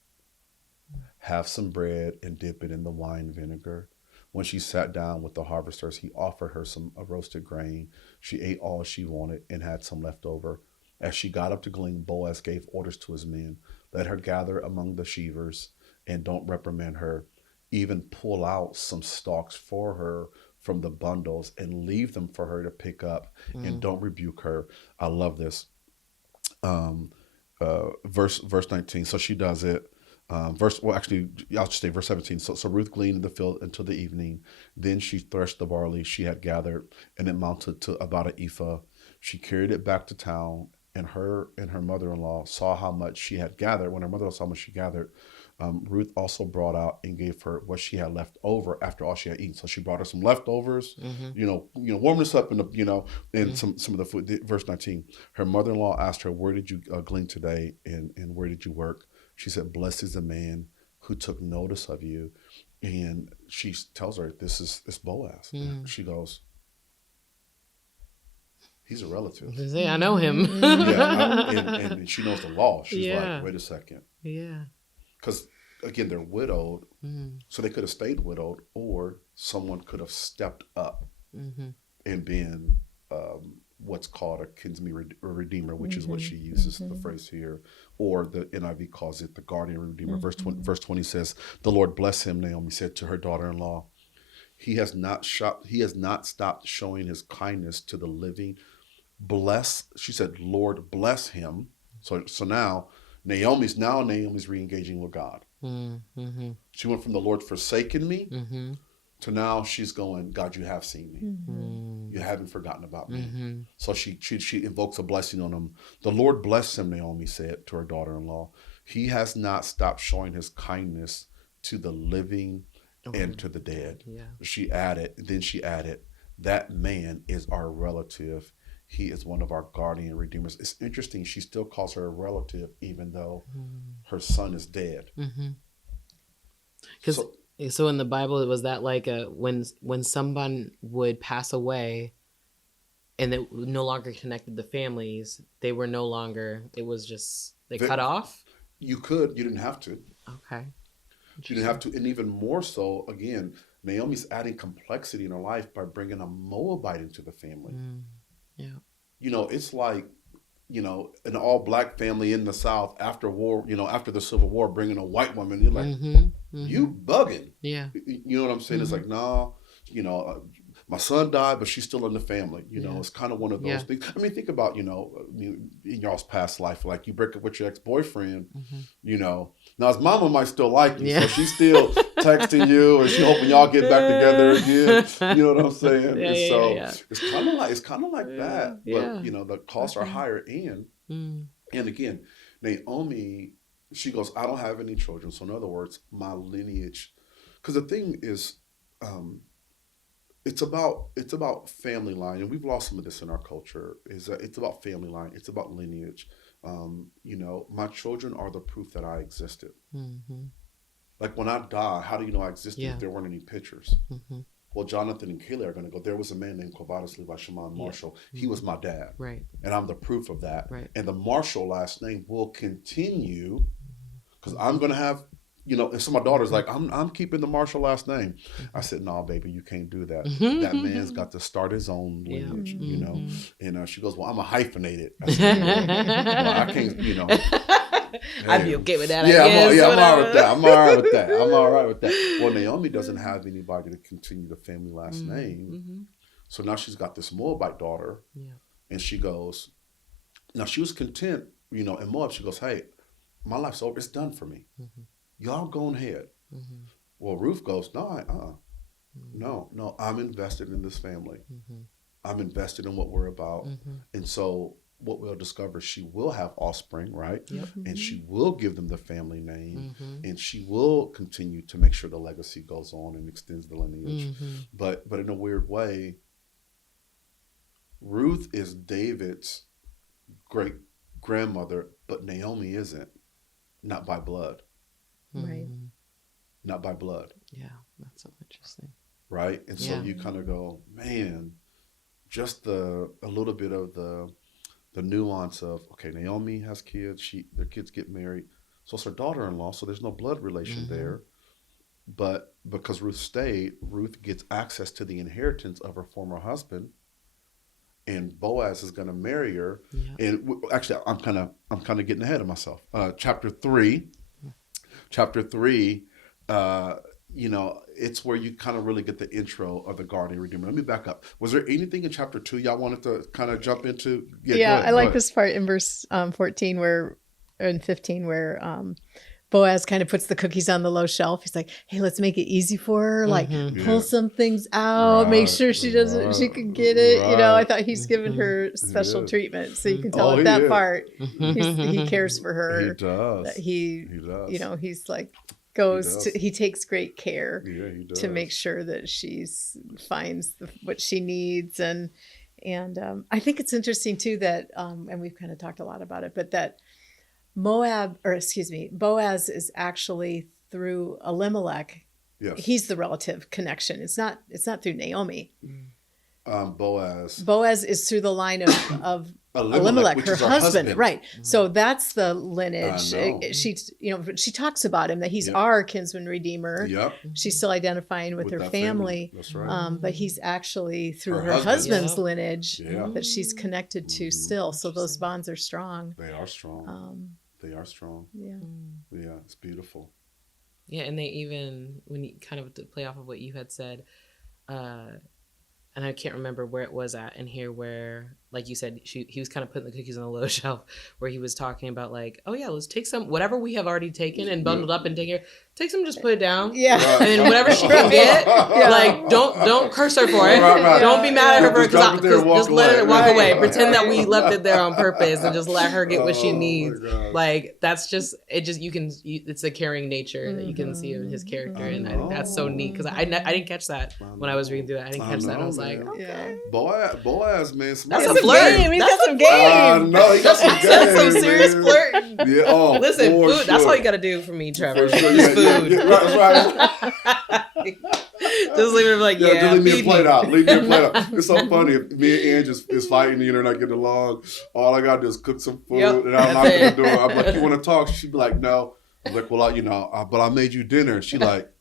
have some bread and dip it in the wine vinegar. When she sat down with the harvesters, he offered her some roasted grain. She ate all she wanted and had some left over. As she got up to glean, Boaz gave orders to his men. Let her gather among the sheavers and don't reprimand her. Even pull out some stalks for her from the bundles and leave them for her to pick up and don't rebuke her. I love this. Verse 19. So she does it. I'll just say verse 17. So Ruth gleaned in the field until the evening. Then she threshed the barley she had gathered, and it mounted to about an ephah. She carried it back to town, and her mother-in-law saw how much she had gathered. When her mother-in-law saw how much she gathered, Ruth also brought out and gave her what she had left over after all she had eaten. So she brought her some leftovers, you know, warm this up in the, you know, and some of the food. Verse 19, her mother-in-law asked her, where did you glean today, and where did you work? She said, blessed is the man who took notice of you. And she tells her, this is Boaz. She goes, he's a relative. I know him. And she knows the law. She's like, wait a second. Yeah. Because, again, they're widowed. So they could have stayed widowed, or someone could have stepped up and been what's called a kinsman redeemer, which is what she uses the phrase here, or the NIV calls it the guardian redeemer. Verse 20 says, "The Lord bless him," Naomi said to her daughter-in-law. He has not stopped showing his kindness to the living. She said, "Lord, bless him." So now Naomi's re-engaging with God. Mm-hmm. She went from the Lord forsaken me to now she's going, God, you have seen me. Mm-hmm. You haven't forgotten about me. Mm-hmm. So she invokes a blessing on him. "The Lord bless him," Naomi said to her daughter-in-law. "He has not stopped showing his kindness to the living and to the dead." Yeah. She added, "That man is our relative. He is one of our guardian redeemers." It's interesting. She still calls her a relative, even though her son is dead. Because so in the Bible, was that like when someone would pass away and they no longer connected the families, they were no longer, it was just, they cut off? You didn't have to. Okay. You didn't have to. And even more so, again, Naomi's adding complexity in her life by bringing a Moabite into the family. Yeah. It's like, an all-black family in the South after war, after the Civil War, bringing a white woman. You're like, you bugging. Yeah. You know what I'm saying? It's like, no, my son died, but she's still in the family. It's kind of one of those things. I mean, think about, in y'all's past life, like you break up with your ex-boyfriend, now his mama might still like you, so she's still texting you and she hoping y'all get back together again. You know what I'm saying? It's kind of like that. But, the costs are higher. And again, Naomi, she goes, "I don't have any children." So in other words, my lineage, because the thing is, it's about family line, and we've lost some of this in our culture. Is that it's about family line, it's about lineage. My children are the proof that I existed. Like when I die, how do you know I existed if there weren't any pictures? Well, Jonathan and Kayla are going to go, there was a man named Kovadas Levi Shimon Marshall. He was my dad. Right. And I'm the proof of that. Right. And the Marshall last name will continue because I'm going to have, and so my daughter's like, I'm keeping the Marshall last name. I said, "No, baby, you can't do that. That man's got to start his own lineage, And she goes, "Well, I'm a hyphenated." I said, well, I can't, I'd be okay with that. I'm all right with that. I'm all right with that. Well, Naomi doesn't have anybody to continue the family last name. So now she's got this Moabite daughter. Yeah. And she goes, now she was content, in Moab. She goes, "Hey, my life's over. It's done for me. Y'all go ahead." Well, Ruth goes, "No, no, I'm invested in this family. I'm invested in what we're about." And so what we'll discover, she will have offspring, right? Yep. And she will give them the family name, and she will continue to make sure the legacy goes on and extends the lineage. But in a weird way, Ruth is David's great grandmother, but Naomi isn't, not by blood. Right. Not by blood. Yeah, that's so interesting. Right? And so you kind of go, man, just a little bit of the nuance of, okay, Naomi has kids, their kids get married, so it's her daughter-in-law, so there's no blood relation there. But because Ruth stayed, Ruth gets access to the inheritance of her former husband, and Boaz is going to marry her. Yeah. And actually, I'm kind of getting ahead of myself. Chapter 3, it's where you kind of really get the intro of the guardian redeemer. Let me back up. Was there anything in chapter 2 y'all wanted to kind of jump into? Yeah, I like this part in verse 14 and 15 where Boaz kind of puts the cookies on the low shelf. He's like, "Hey, let's make it easy for her. Like, pull some things out, make sure she can get it." Right. I thought he's given her special treatment, so you can tell at that part he cares for her. He does. He does. He's like. He takes great care to make sure that she finds what she needs, and I think it's interesting too that and we've kind of talked a lot about it, but that Boaz is actually through Elimelech. Yes. He's the relative connection. It's not through Naomi. Boaz is through the line of Elimelech, which her is our husband, right? Mm-hmm. So that's the lineage. I know. She talks about him that he's Yep. our kinsman redeemer. Yep. She's still identifying with her that family. That's right. But he's actually through Her her husband. husband's Yeah. lineage Yeah. that she's connected to Mhm. still. So those Interesting. bonds are strong. They are strong. They are strong. Yeah. Yeah, it's beautiful. Yeah, and they even, when you kind of to play off of what you had said, and I can't remember where it was at in here where, like you said, he was kind of putting the cookies on the low shelf, where he was talking about like, oh yeah, let's take some, whatever we have already taken and bundled up and take some, just put it down. Yeah. Right. And then whatever she can get, Yeah. like, don't curse her for it. Right. Don't be mad at her for it, Just drop it there and walk just let her away. walk Right. away. Pretend that we left it there on purpose and just let her get what she Oh, my needs. God. Like, that's just, it's the caring nature that you can see in his character. I And know. that's so neat because I didn't catch that when I was reading through it. I didn't catch that. I was like, man. Yeah. Boaz, man. That's smart. a Some flirt. game. He's That's got some a game. I know, he got some game. That's some serious man. flirting. Yeah, oh, Listen, for food, that's sure. all you got to do for me, Trevor. For sure. Just Yeah, food. yeah, right. Just leave it like, Yeah, yeah, just leave me a feed plate me. out. Leave me a plate out. It's so funny. If me and Ann just is fighting and they're not getting along, all I gotta do is cook some food Yep, and I'm that's not gonna it. do it. I'm like, you wanna talk? She'd be like, no. I'm like, well, but I made you dinner. She like,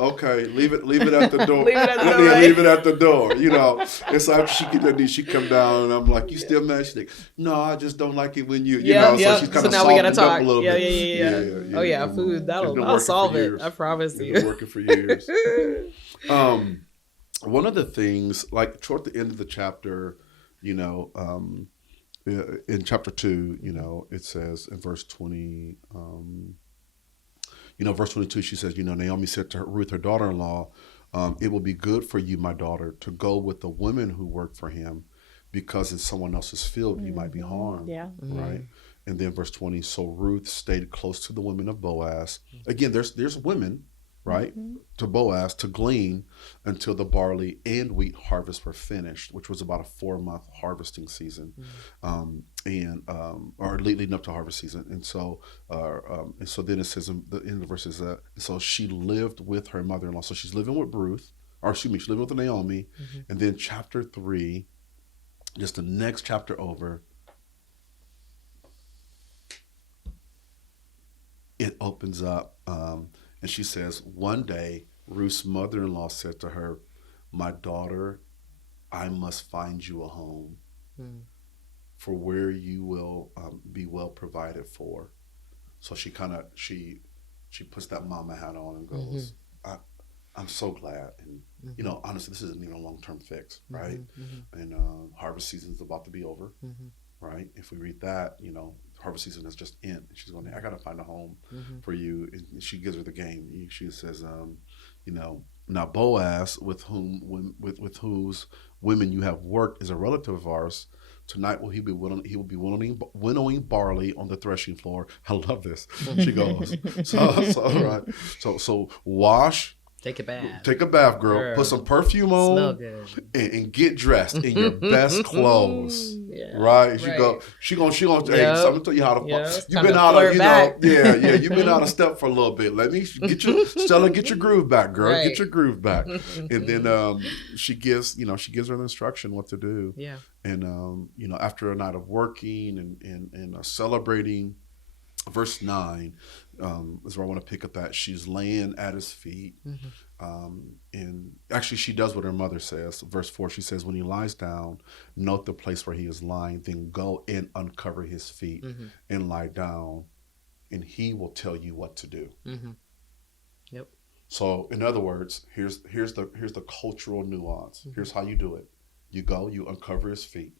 okay, leave it at the door. Leave it at the door, Yeah, right? leave it at the door. You know. And so after she get that, she come down and I'm like, you still mad? She's like, no, I just don't like it when you know. So she's kind So of now we gotta softened talk. up a little Yeah, bit. yeah. Oh yeah, food. It's been That'll working solve for it. years. I promise It's been you. working for years. One of the things, like toward the end of the chapter, in chapter 2, it says in verse 20, verse 22, she says, Naomi said to Ruth, her daughter-in-law, it will be good for you, my daughter, to go with the women who work for him, because in someone else's field you might be harmed. Yeah. Right. And then verse 20, so Ruth stayed close to the women of Boaz. Again, there's women, right, to Boaz to glean until the barley and wheat harvest were finished, which was about a 4-month harvesting season, or leading up to harvest season. And so then it says in the verses that so she lived with her mother-in-law. So she's living with she's living with Naomi. And then chapter 3, just the next chapter over, it opens up, and she says, one day, Ruth's mother-in-law said to her, my daughter, I must find you a home for where you will be well provided for. So she puts that mama hat on and goes, I'm so glad. And, honestly, this isn't even a long-term fix, right? And harvest season is about to be over, right? If we read that, harvest season has just ended. She's going, I got to find a home for you. And she gives her the game. She says, now Boaz, with whose women you have worked, is a relative of ours. Tonight he will be winnowing barley on the threshing floor. I love this. She goes, so wash. Take a bath. Take a bath, girl. Put some perfume on. Smell good. And get dressed in your best clothes. Yeah. Right? Right. She gonna hey, Yep. so I'm gonna tell you how to Yep. fuck. It's You've time been to out of, flirt back. you've been out of step for a little bit. Let me get your groove back, girl. Right. Get your groove back. And then she gives her the instruction what to do. Yeah. And after a night of working and celebrating, verse 9 is where I want to pick up at. She's laying at his feet. And actually she does what her mother says. Verse 4, she says, when he lies down, note the place where he is lying, then go and uncover his feet and lie down, and he will tell you what to do. Yep. So in other words, here's the cultural nuance. Here's how you do it. You go, you uncover his feet.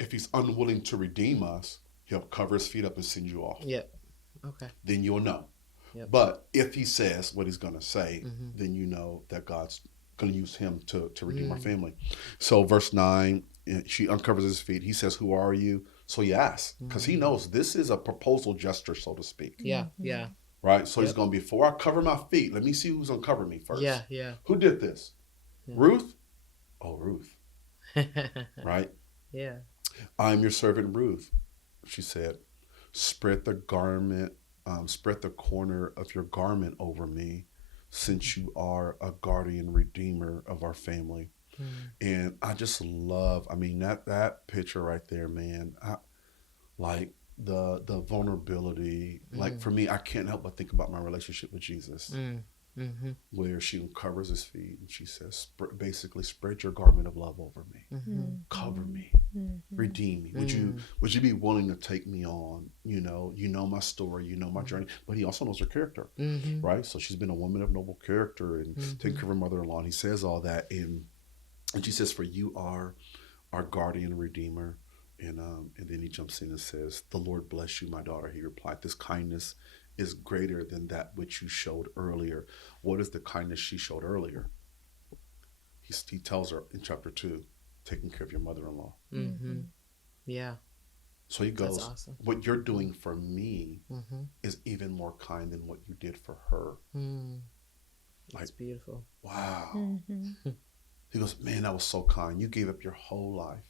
If he's unwilling to redeem us, he'll cover his feet up and send you off. Yep. Okay. Then you'll know. Yep. But if he says what he's going to say, then you know that God's going to use him to redeem our family. So verse 9, she uncovers his feet. He says, who are you? So he asks, because he knows this is a proposal gesture, so to speak. Yeah. Yeah. Right? So he's going, before I cover my feet, let me see who's uncovering me first. Yeah. Yeah. Who did this? Yeah. Ruth? Oh, Ruth. Right? Yeah. I'm your servant Ruth, she said. Spread the corner of your garment over me, since you are a guardian redeemer of our family. And I just love, I mean, that picture right there, man, like the vulnerability, like for me, I can't help but think about my relationship with Jesus, where she uncovers his feet and she says, basically, spread your garment of love over me, cover me, redeem me. Would you be willing to take me on? You know my story, you know my journey, but he also knows her character, right? So she's been a woman of noble character and taking care of her mother-in-law. And he says all that, and she says, for you are our guardian and redeemer. And then he jumps in and says, the Lord bless you, my daughter. He replied, this kindness is greater than that which you showed earlier. What is the kindness she showed earlier? He tells her in chapter 2, taking care of your mother-in-law. Yeah. So he goes, That's awesome. what you're doing for me is even more kind than what you did for her. That's beautiful. Wow. He goes, man, that was so kind. You gave up your whole life.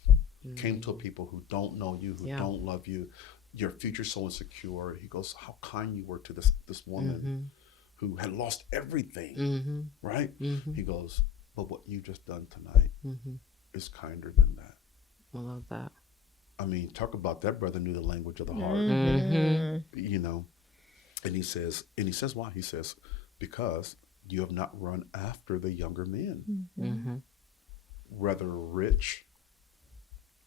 Came to people who don't know you, who don't love you. Your future's so insecure. He goes, how kind you were to this woman who had lost everything, right? He goes, but what you just done tonight is kinder than that. I love that. I mean, talk about that brother knew the language of the heart, you know. And he says why? He says, because you have not run after the younger men, whether rich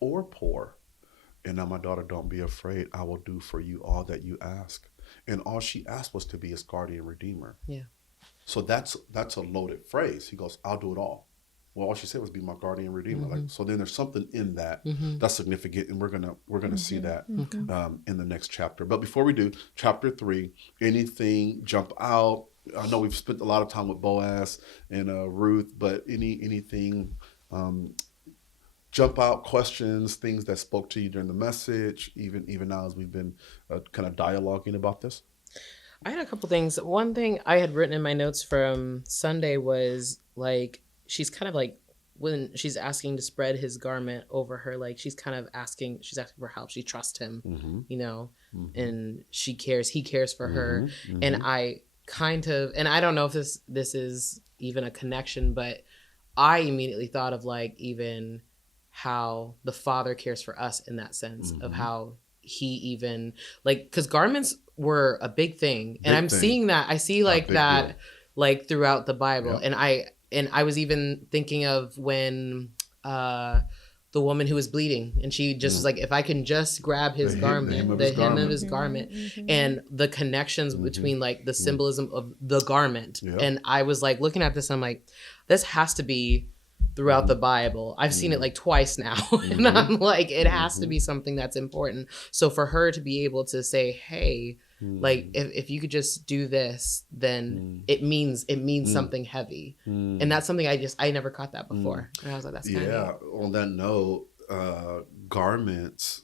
or poor. And now, my daughter, don't be afraid. I will do for you all that you ask. And all she asked was to be his guardian redeemer. Yeah. So that's a loaded phrase. He goes, I'll do it all. Well, all she said was be my guardian redeemer. Like, so then there's something in that that's significant, and we're gonna see that in the next chapter. But before we do, chapter 3, anything jump out? I know we've spent a lot of time with Boaz and Ruth, but anything jump out, questions, things that spoke to you during the message, even now as we've been kind of dialoguing about this? I had a couple things. One thing I had written in my notes from Sunday was like, she's kind of like, when she's asking to spread his garment over her, like she's asking for help. She trusts him, you know, and he cares for her. And I I don't know if this is even a connection, but I immediately thought of like even how the Father cares for us in that sense of how he even like, because garments were a big thing, and I'm seeing that. I see like that deal. Like throughout the Bible, and I was even thinking of when the woman who was bleeding, and she just was like, if I can just grab his garment, the hem of his garment, and the connections between like the symbolism of the garment. And I was like looking at this, I'm like, this has to be throughout the Bible. I've seen it like twice now. And I'm like, it has to be something that's important. So for her to be able to say, hey, like if you could just do this, then it means something heavy. And that's something I never caught that before. And I was like, that's kind of neat. On that note, garments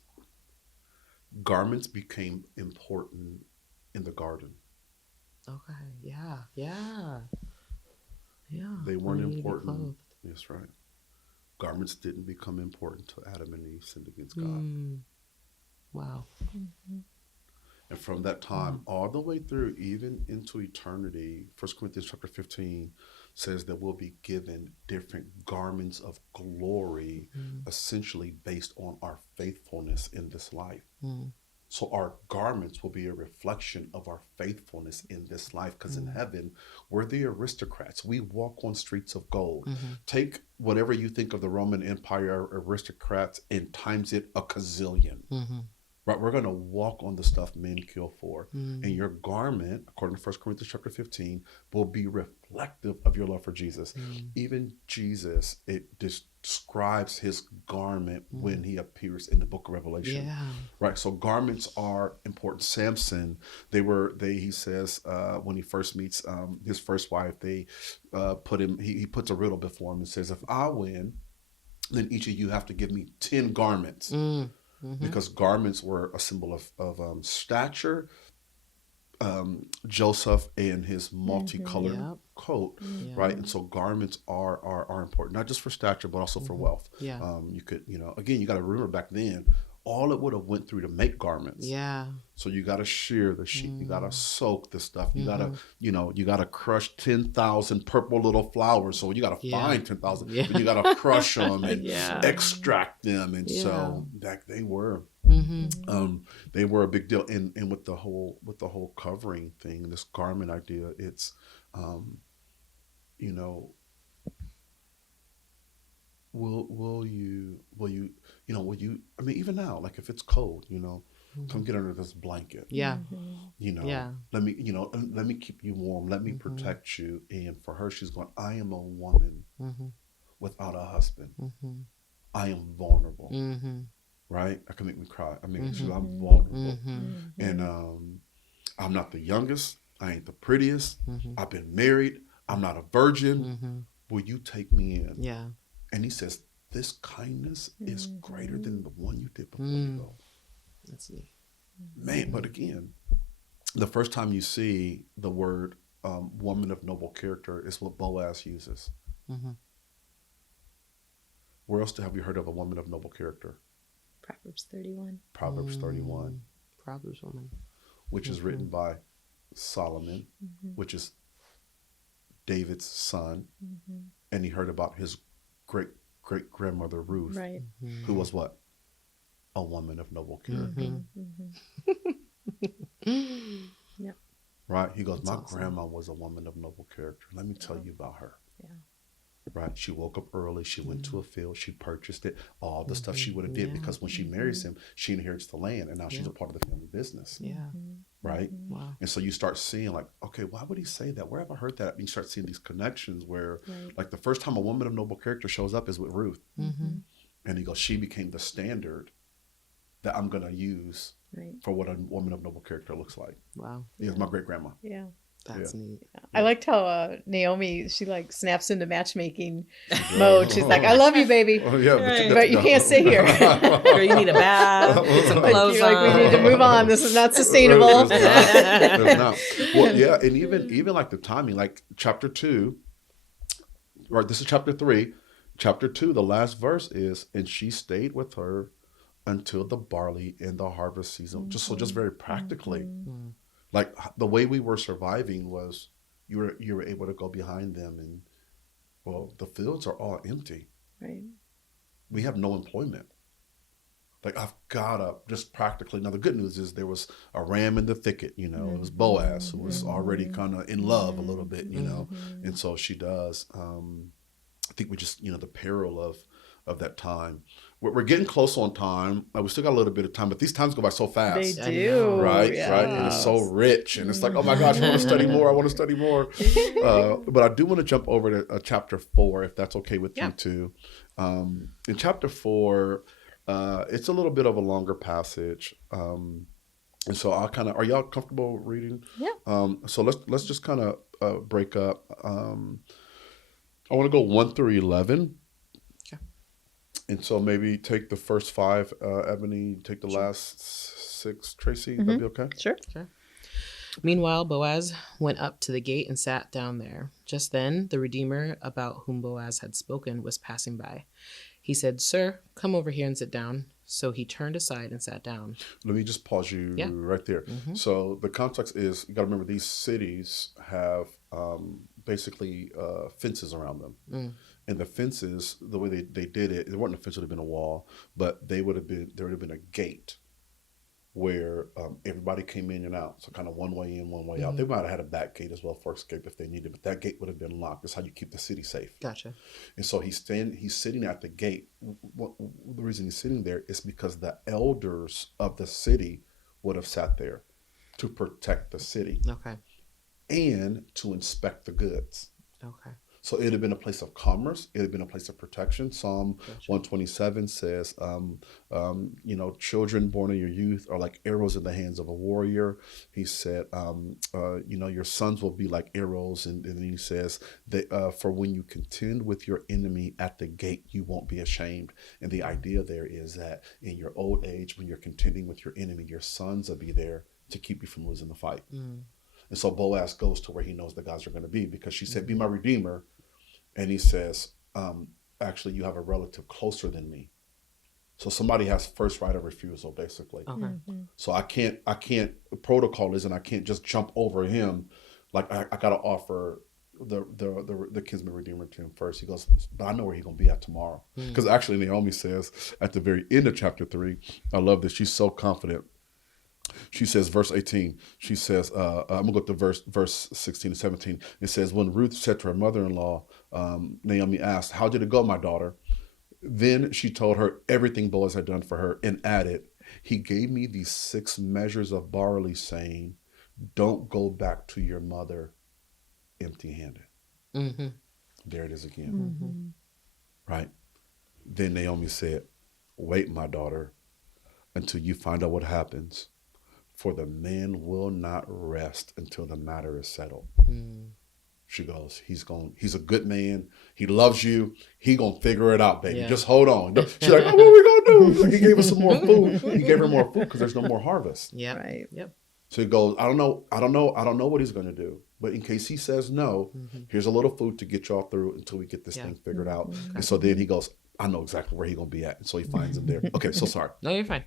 became important in the garden. Okay. Yeah. They weren't important. That's right. Garments didn't become important till Adam and Eve sinned against God. Wow. And from that time all the way through, even into eternity, 1 Corinthians chapter 15 says that we'll be given different garments of glory, essentially based on our faithfulness in this life. So our garments will be a reflection of our faithfulness in this life, because in heaven, we're the aristocrats. We walk on streets of gold. Take whatever you think of the Roman Empire aristocrats and times it a gazillion. Right? We're going to walk on the stuff men kill for. And your garment, according to 1 Corinthians chapter 15, will be reflective of your love for Jesus. Even Jesus, it describes his garment when he appears in the book of Revelation. Right? So garments are important. Samson, he says, when he first meets his first wife, they he puts a riddle before him and says, if I win, then each of you have to give me 10 garments. Because garments were a symbol of stature. Joseph and his multicolored coat, right? And so garments are important, not just for stature, but also for wealth. You could, again, you got to remember back then, all it would have went through to make garments. Yeah. So you got to shear the sheep. You got to soak the stuff. You got to, you got to crush 10,000 purple little flowers. So you got to find 10,000. Yeah. You got to crush them and extract them. And so that they were a big deal. And with the whole covering thing, this garment idea, it's, will you, I mean, even now, like if it's cold, come get under this blanket. Yeah. Let me keep you warm. Let me protect you. And for her, she's going, I am a woman without a husband. I am vulnerable. Right? That can make me cry. I mean, I'm vulnerable. And I'm not the youngest. I ain't the prettiest. I've been married. I'm not a virgin. Will you take me in? Yeah. And he says, this kindness is greater than the one you did before you go. That's neat. Man, but again, the first time you see the word woman of noble character is what Boaz uses. Where else have you heard of a woman of noble character? Proverbs 31. Proverbs 31. Proverbs woman. Which is written by Solomon, which is David's son. And he heard about his great-great-grandmother Ruth, Right. who was what? A woman of noble character. Yep. Right? He goes, That's my awesome. grandma was a woman of noble character. Let me tell you about her. Yeah. Right? She woke up early. She went to a field. She purchased it. All the stuff she would have did, because when she marries him, she inherits the land, and now she's a part of the family business. Yeah. Right? Wow. And so you start seeing like, okay, why would he say that? Where have I heard that? And you start seeing these connections where like the first time a woman of noble character shows up is with Ruth. And he goes, she became the standard that I'm going to use for what a woman of noble character looks like. Wow. It was my great grandma. Yeah. That's neat. I liked how Naomi, she like snaps into matchmaking mode. She's like, I love you, baby. Oh, yeah, But you can't stay here. Girl, you need a bath, get some clothes You're like, we need to move on. This is not sustainable. There's not. Well, yeah, and even like the timing, like chapter 2, right? This is chapter 3. Chapter 2, the last verse is, and she stayed with her until the barley in the harvest season. Just very practically, like the way we were surviving was you were able to go behind them, and well, the fields are all empty. Right. We have no employment. Like I've gotta just practically. Now the good news is there was a ram in the thicket. It was Boaz, who was already kind of in love a little bit. And so she does. I think we just the peril of that time. We're getting close on time. We still got a little bit of time, but these times go by so fast. They do. Right, yes. right. And it's so rich. And it's like, oh my gosh, I want to study more. I want to study more. But I do want to jump over to chapter 4, if that's okay with you too. In chapter 4, it's a little bit of a longer passage. And so I'll are y'all comfortable reading? Yeah. So let's just kind of break up. I want to go 1 through 11. And so maybe take the first 5, Ebony, take the last 6, Tracy. That'd be okay? Sure. Meanwhile, Boaz went up to the gate and sat down there. Just then, the Redeemer about whom Boaz had spoken was passing by. He said, "Sir, come over here and sit down." So he turned aside and sat down. Let me just pause you right there. So the context is, you got to remember, these cities have basically fences around them. And the fences, the way they did it, it wasn't a fence, it would have been a wall, but there would have been a gate where everybody came in and out. So kind of one way in, one way out. They might have had a back gate as well for escape if they needed, but that gate would have been locked. That's how you keep the city safe. Gotcha. And so he's sitting at the gate. The reason he's sitting there is because the elders of the city would have sat there to protect the city. Okay. And to inspect the goods. Okay. So it had been a place of commerce. It had been a place of protection. Psalm 127 says, children born of your youth are like arrows in the hands of a warrior. He said, your sons will be like arrows. And then he says, for when you contend with your enemy at the gate, you won't be ashamed. And the idea there is that in your old age, when you're contending with your enemy, your sons will be there to keep you from losing the fight. And so Boaz goes to where he knows the guys are going to be, because she said, be my redeemer. And he says, actually, you have a relative closer than me. So somebody has first right of refusal, basically. Okay. So I can't, protocol is, and I can't just jump over him. Like I got to offer the kinsman redeemer to him first. He goes, but I know where he's going to be at tomorrow. Because actually Naomi says at the very end of chapter 3, I love this. She's so confident. She says, verse 18, she says, I'm going to look at verse 16 and 17. It says, when Ruth said to her mother-in-law, Naomi asked, how did it go, my daughter? Then she told her everything Boaz had done for her and added, he gave me these 6 measures of barley, saying, don't go back to your mother empty-handed. Mm-hmm. There it is again. Right? Then Naomi said, wait, my daughter, until you find out what happens. For the man will not rest until the matter is settled. She goes, he's a good man. He loves you. He gonna figure it out, baby. Just hold on. She's like, oh, what are we gonna do? He gave us some more food. He gave her more food because there's no more harvest. Yeah. Right. Yep. So he goes, I don't know what he's gonna do. But in case he says no, here's a little food to get y'all through until we get this thing figured out. And so then he goes, I know exactly where he's gonna be at. And so he finds him there. Okay, so sorry. No, you're fine.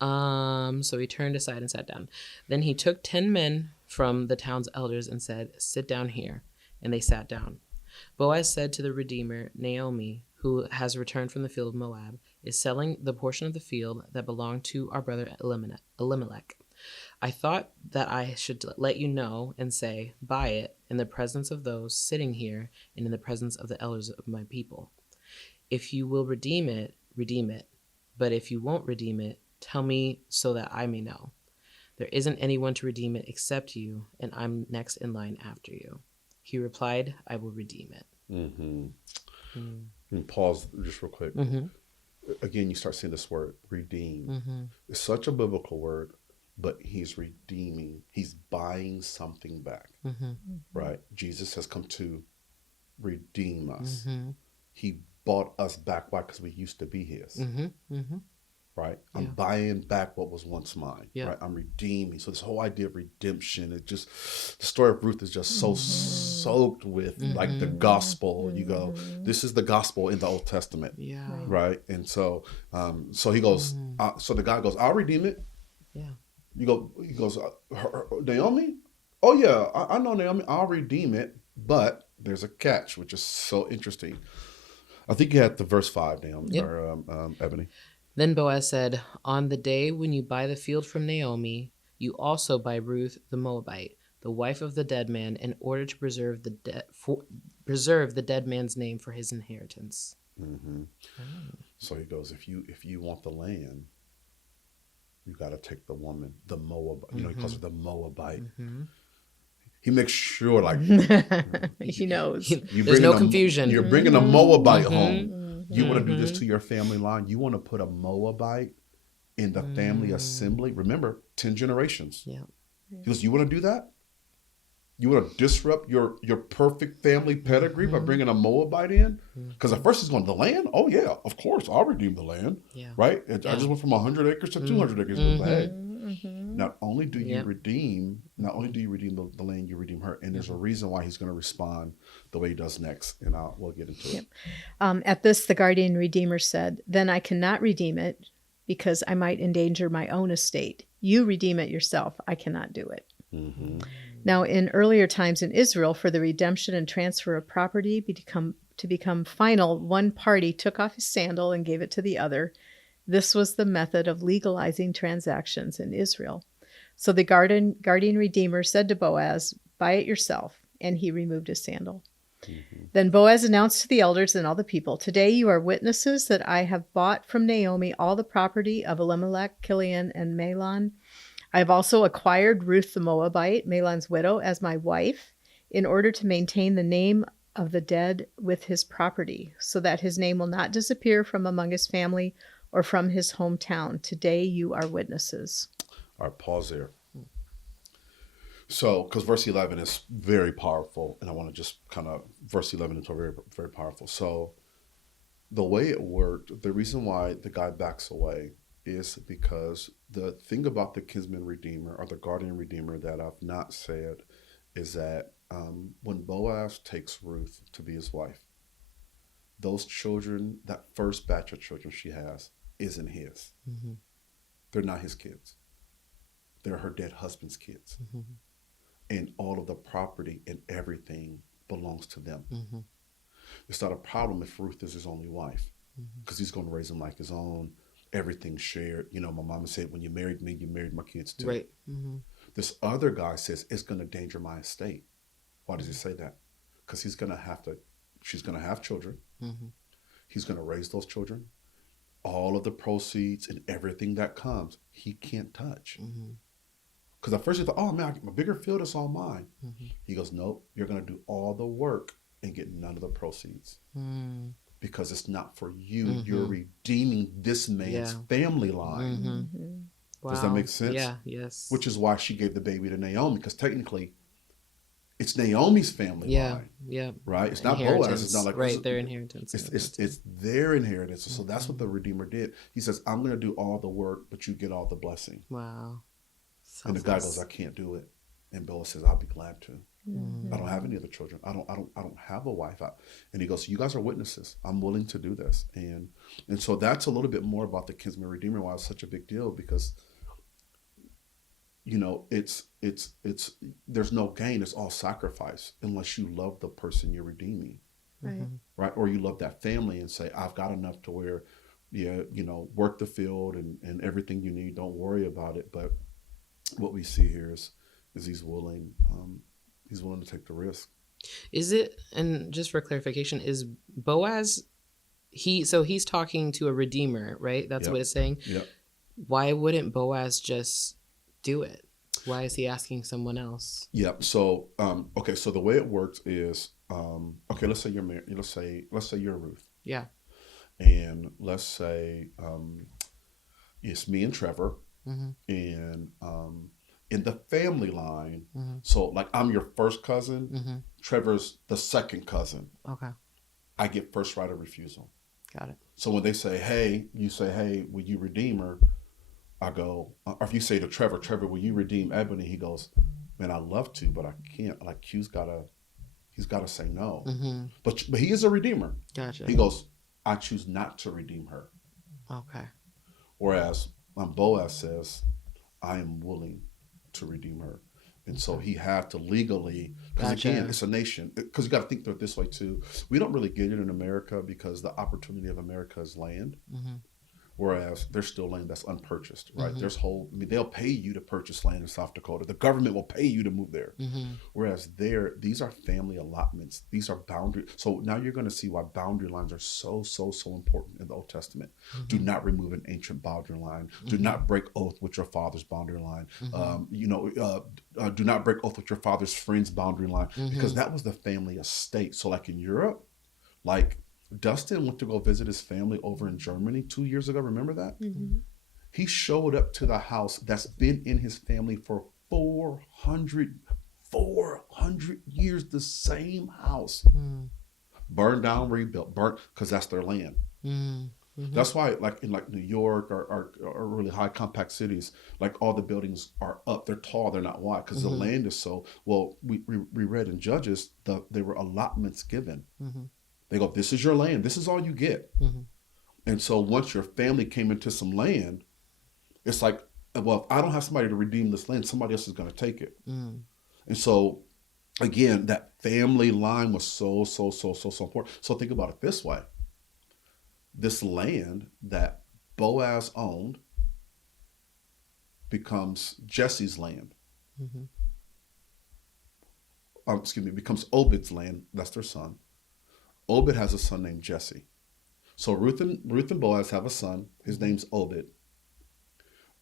So he turned aside and sat down. Then he took 10 men from the town's elders and said, sit down here. And they sat down. Boaz said to the Redeemer, Naomi, who has returned from the field of Moab, is selling the portion of the field that belonged to our brother Elimelech. I thought that I should let you know and say, buy it in the presence of those sitting here and in the presence of the elders of my people. If you will redeem it, redeem it. But if you won't redeem it, tell me so that I may know. There isn't anyone to redeem it except you, and I'm next in line after you. He replied, I will redeem it. And pause just real quick. Again, you start seeing this word, redeem. It's such a biblical word, but he's redeeming. He's buying something back, right? Jesus has come to redeem us. He bought us back. Why? Because we used to be his. Right? I'm buying back what was once mine. Right? I'm redeeming. So this whole idea of redemption, the story of Ruth is just so soaked with like the gospel. You go, this is the gospel in the Old Testament. Right? And so he goes, so the guy goes, I'll redeem it. He goes, Naomi? Oh yeah, I know Naomi, I'll redeem it. But there's a catch, which is so interesting. I think you had the verse 5, Naomi, or Ebony. Then Boaz said, on the day when you buy the field from Naomi, you also buy Ruth the Moabite, the wife of the dead man, in order to preserve the dead man's name for his inheritance. So he goes, if you want the land, you got to take the woman, the Moabite. He calls her the Moabite. He makes sure, like he knows. There's no confusion. You're bringing a Moabite home. You want to do this to your family line? You want to put a Moabite in the family assembly? Remember, 10 generations. He goes, you want to do that? You want to disrupt your perfect family pedigree by bringing a Moabite in? Because at first he's going, the land? Oh, yeah, of course, I'll redeem the land. Right? I just went from 100 acres to 200 acres. Hey, not only do you redeem the land, you redeem her. And there's a reason why he's going to respond the way he does next. And we'll get into it. At this, the guardian redeemer said, then I cannot redeem it because I might endanger my own estate. You redeem it yourself. I cannot do it. Now, in earlier times in Israel, for the redemption and transfer of property to become final, one party took off his sandal and gave it to the other. This was the method of legalizing transactions in Israel. So the guardian redeemer said to Boaz, buy it yourself. And he removed his sandal. Then Boaz announced to the elders and all the people, today you are witnesses that I have bought from Naomi all the property of Elimelech, Kilion, and Mahlon. I have also acquired Ruth the Moabite, Mahlon's widow, as my wife, in order to maintain the name of the dead with his property, so that his name will not disappear from among his family or from his hometown. Today you are witnesses. All right, pause there. So, because verse 11 is very powerful, and I want to just verse 11 is very, very powerful. So, the way it worked, the reason why the guy backs away is because the thing about the kinsman redeemer or the guardian redeemer that I've not said is that when Boaz takes Ruth to be his wife, those children, that first batch of children she has, isn't his. Mm-hmm. They're not his kids. They're her dead husband's kids. Mm-hmm. And all of the property and everything belongs to them. Mm-hmm. It's not a problem if Ruth is his only wife, because Mm-hmm. he's going to raise them like his own. Everything's shared. You know, my mama said, when you married me, you married my kids too. Right. Mm-hmm. This other guy says, it's going to endanger my estate. Why does he say that? Because she's going to have children. Mm-hmm. He's going to raise those children. All of the proceeds and everything that comes, he can't touch. Because at first he thought, oh man, I get my bigger field, it's all mine. Mm-hmm. He goes, nope, you're going to do all the work and get none of the proceeds. Mm-hmm. Because it's not for you. Mm-hmm. You're redeeming this man's family line. Mm-hmm. Wow. Does that make sense? Yeah, yes. Which is why she gave the baby to Naomi, because technically it's Naomi's family line. Yeah. Right? It's not Boaz. It's not like right, their inheritance. It's their inheritance. So that's what the Redeemer did. He says, I'm going to do all the work, but you get all the blessing. Wow. And the guy goes, I can't do it. And Boaz says, I'll be glad to. Mm-hmm. I don't have any other children. I don't have a wife. And he goes, you guys are witnesses. I'm willing to do this. And so that's a little bit more about the kinsman redeemer, why it's such a big deal, because you know, it's there's no gain, it's all sacrifice unless you love the person you're redeeming. Right. Right? Or you love that family and say, I've got enough to where, yeah, you know, work the field and everything you need, don't worry about it. But what we see here is he's willing to take the risk. Is it, and just for clarification, is Boaz, he's talking to a redeemer, right? That's what it's saying. Yep. Why wouldn't Boaz just do it? Why is he asking someone else? Yep. So, okay. So the way it works is, okay, let's say you're married. Let's say you're Ruth. Yeah. And let's say it's me and Trevor, Mm-hmm. and in the family line, Mm-hmm. so like I'm your first cousin, Mm-hmm. Trevor's the second cousin. Okay. I get first right of refusal. Got it. So when they say, hey, you say, hey, will you redeem her? I go, or if you say to Trevor, will you redeem Ebony? He goes, man, I'd love to, but I can't. Like he's gotta say no. Mm-hmm. But he is a redeemer. Gotcha. He goes, I choose not to redeem her. Okay. Whereas Boaz says, I am willing to redeem her. And so he had to legally, because Gotcha. again, it's a nation. Because you got to think through it this way too. We don't really get it in America because the opportunity of America is land. Mm-hmm. Whereas there's still land that's unpurchased, right? Mm-hmm. They'll pay you to purchase land in South Dakota. The government will pay you to move there. Mm-hmm. Whereas these are family allotments. These are boundaries. So now you're going to see why boundary lines are so important in the Old Testament. Mm-hmm. Do not remove an ancient boundary line. Do Mm-hmm. not break oath with your father's boundary line. Mm-hmm. Do not break oath with your father's friend's boundary line, Mm-hmm. because that was the family estate. So like in Europe, like Dustin went to go visit his family over in Germany 2 years ago. Remember that? Mm-hmm. He showed up to the house that's been in his family for 400 years, the same house. Mm-hmm. Burned down, rebuilt, burnt, because that's their land. Mm-hmm. That's why, like in like New York or really high compact cities, like all the buildings are up. They're tall. They're not wide because Mm-hmm. the land is so well. We read in Judges there were allotments given. Mm-hmm. They go, this is your land. This is all you get. Mm-hmm. And so once your family came into some land, it's like, well, if I don't have somebody to redeem this land, somebody else is going to take it. Mm-hmm. And so, again, that family line was so important. So think about it this way. This land that Boaz owned becomes Jesse's land. Mm-hmm. Becomes Obed's land. That's their son. Obed has a son named Jesse. So Ruth and Boaz have a son. His name's Obed.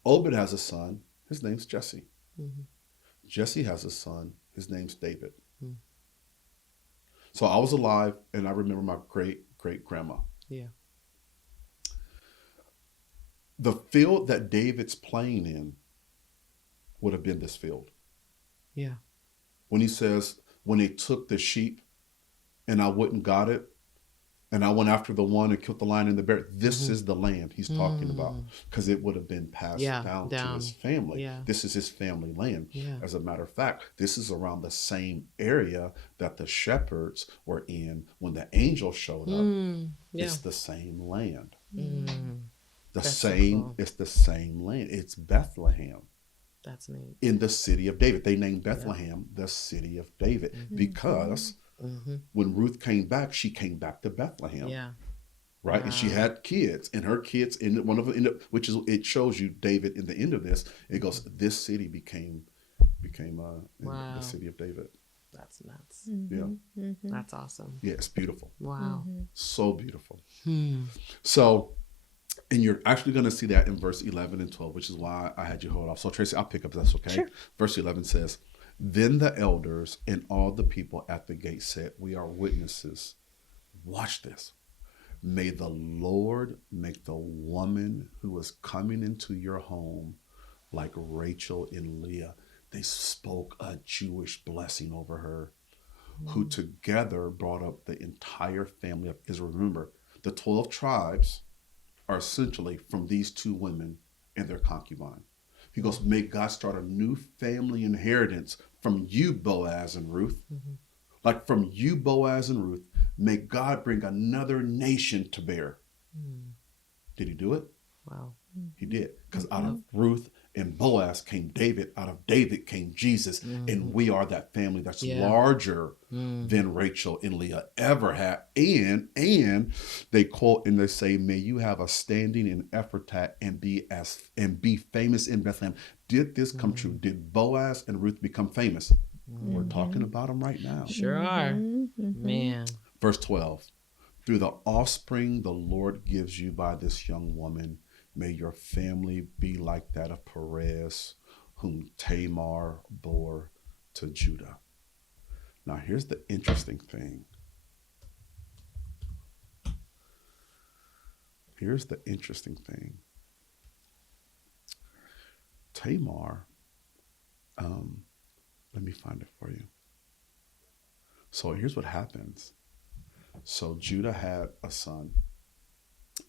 Obed has a son. His name's Jesse. Mm-hmm. Jesse has a son. His name's David. Mm-hmm. So I was alive, and I remember my great-great-grandma. Yeah. The field that David's playing in would have been this field. Yeah. When he says, when they took the sheep and I wouldn't got it, and I went after the one and killed the lion and the bear, this Mm-hmm. is the land he's talking about, because it would have been passed down to his family. Yeah. This is his family land. Yeah. As a matter of fact, this is around the same area that the shepherds were in when the angel showed up. Yeah. It's the same land. Mm. That's same. So cool. It's the same land. It's Bethlehem. That's neat. In the city of David. They named Bethlehem the city of David because when Ruth came back, she came back to Bethlehem. Yeah. Right. And she had kids, and her kids, and one of them, which is, it shows you David in the end of this. It goes, this city became the city of David. That's nuts. Yeah. That's awesome. Yeah, it's beautiful. Wow. So beautiful. So, and you're actually going to see that in verse 11 and 12, which is why I had you hold off. So Tracy, I'll pick up if that's okay. Sure. Verse 11 says, then the elders and all the people at the gate said, we are witnesses. Watch this. May the Lord make the woman who is coming into your home like Rachel and Leah. They spoke a Jewish blessing over her, who together brought up the entire family of Israel. Remember, the 12 tribes are essentially from these two women and their concubine. He goes, may God start a new family inheritance from you, Boaz and Ruth. Like from you, Boaz and Ruth, may God bring another nation to bear. Did he do it? Wow. He did. Because out of Ruth and Boaz came David. Out of David came Jesus. And we are that family that's larger than Rachel and Leah ever had. And they quote and they say, may you have a standing in Ephratah and be famous in Bethlehem. Did this come true? Did Boaz and Ruth become famous? We're talking about them right now. Sure are. Man. Verse 12, through the offspring the Lord gives you by this young woman, may your family be like that of Perez, whom Tamar bore to Judah. Now, here's the interesting thing. Tamar, let me find it for you. So here's what happens. So Judah had a son,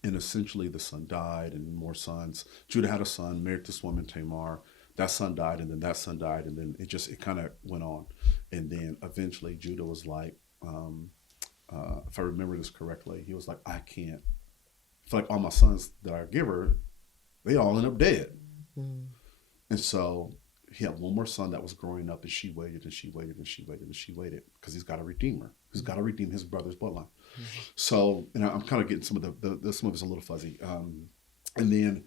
and essentially the son died, and more sons. Judah had a son, married this woman Tamar. That son died, and then that son died, and then it kind of went on. And then eventually Judah was like, if I remember this correctly, he was like, I can't. I feel like all my sons that I give her, they all end up dead. And so he had one more son that was growing up, and she waited and she waited and she waited and she waited because he's got to redeem her. He's got to redeem his brother's bloodline. So, and I'm kind of getting some of some of it's a little fuzzy. And then,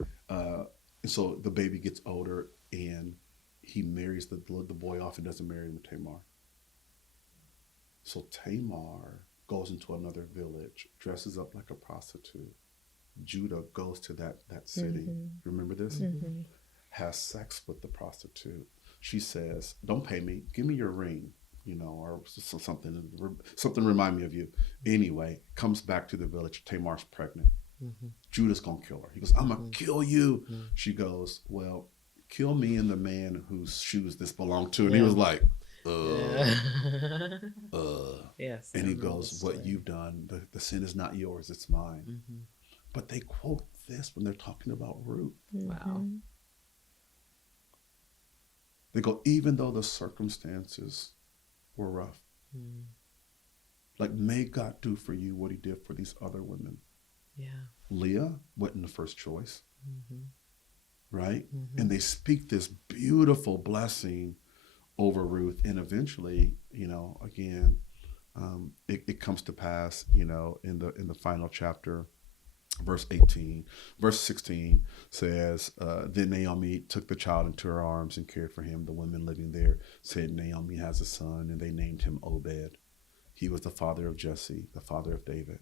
so the baby gets older, and he marries the boy off and doesn't marry him with Tamar. So Tamar goes into another village, dresses up like a prostitute. Judah goes to that city. Remember this? Has sex with the prostitute. She says, don't pay me, give me your ring, or something remind me of you. Anyway, comes back to the village. Tamar's pregnant. Judah's gonna kill her. He goes, I'm gonna kill you. She goes, well, kill me and the man whose shoes this belonged to. And he was like, Yes. And he goes, what you've done, the sin is not yours, it's mine. But they quote this when they're talking about Ruth. Wow. They go, even though the circumstances were rough, like, may God do for you what he did for these other women. Yeah. Leah wasn't the first choice, right? And they speak this beautiful blessing over Ruth. And eventually, again, it comes to pass, in the final chapter. Verse 18, verse 16 says, then Naomi took the child into her arms and cared for him. The women living there said, Naomi has a son, and they named him Obed. He was the father of Jesse, the father of David.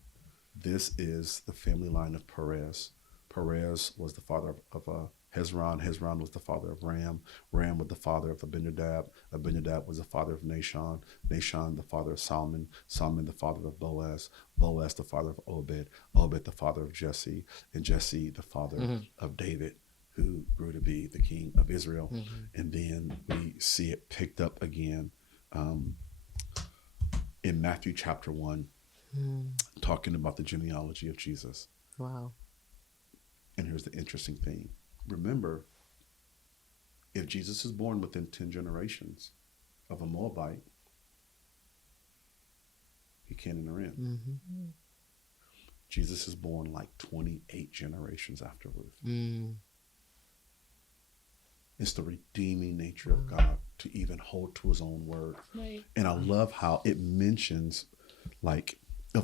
This is the family line of Perez. Perez was the father of Hezron. Hezron was the father of Ram. Ram was the father of Abinadab. Abinadab was the father of Nahshon. Nahshon, the father of Salmon. Salmon, the father of Boaz. Boaz, the father of Obed. Obed, the father of Jesse. And Jesse, the father of David, who grew to be the king of Israel. And then we see it picked up again in Matthew chapter 1, talking about the genealogy of Jesus. Wow. And here's the interesting thing. Remember, if Jesus is born within 10 generations of a Moabite, he can't enter in. Jesus is born like 28 generations after Ruth. Mm. It's the redeeming nature of God to even hold to his own word. Right. And I love how it mentions like, I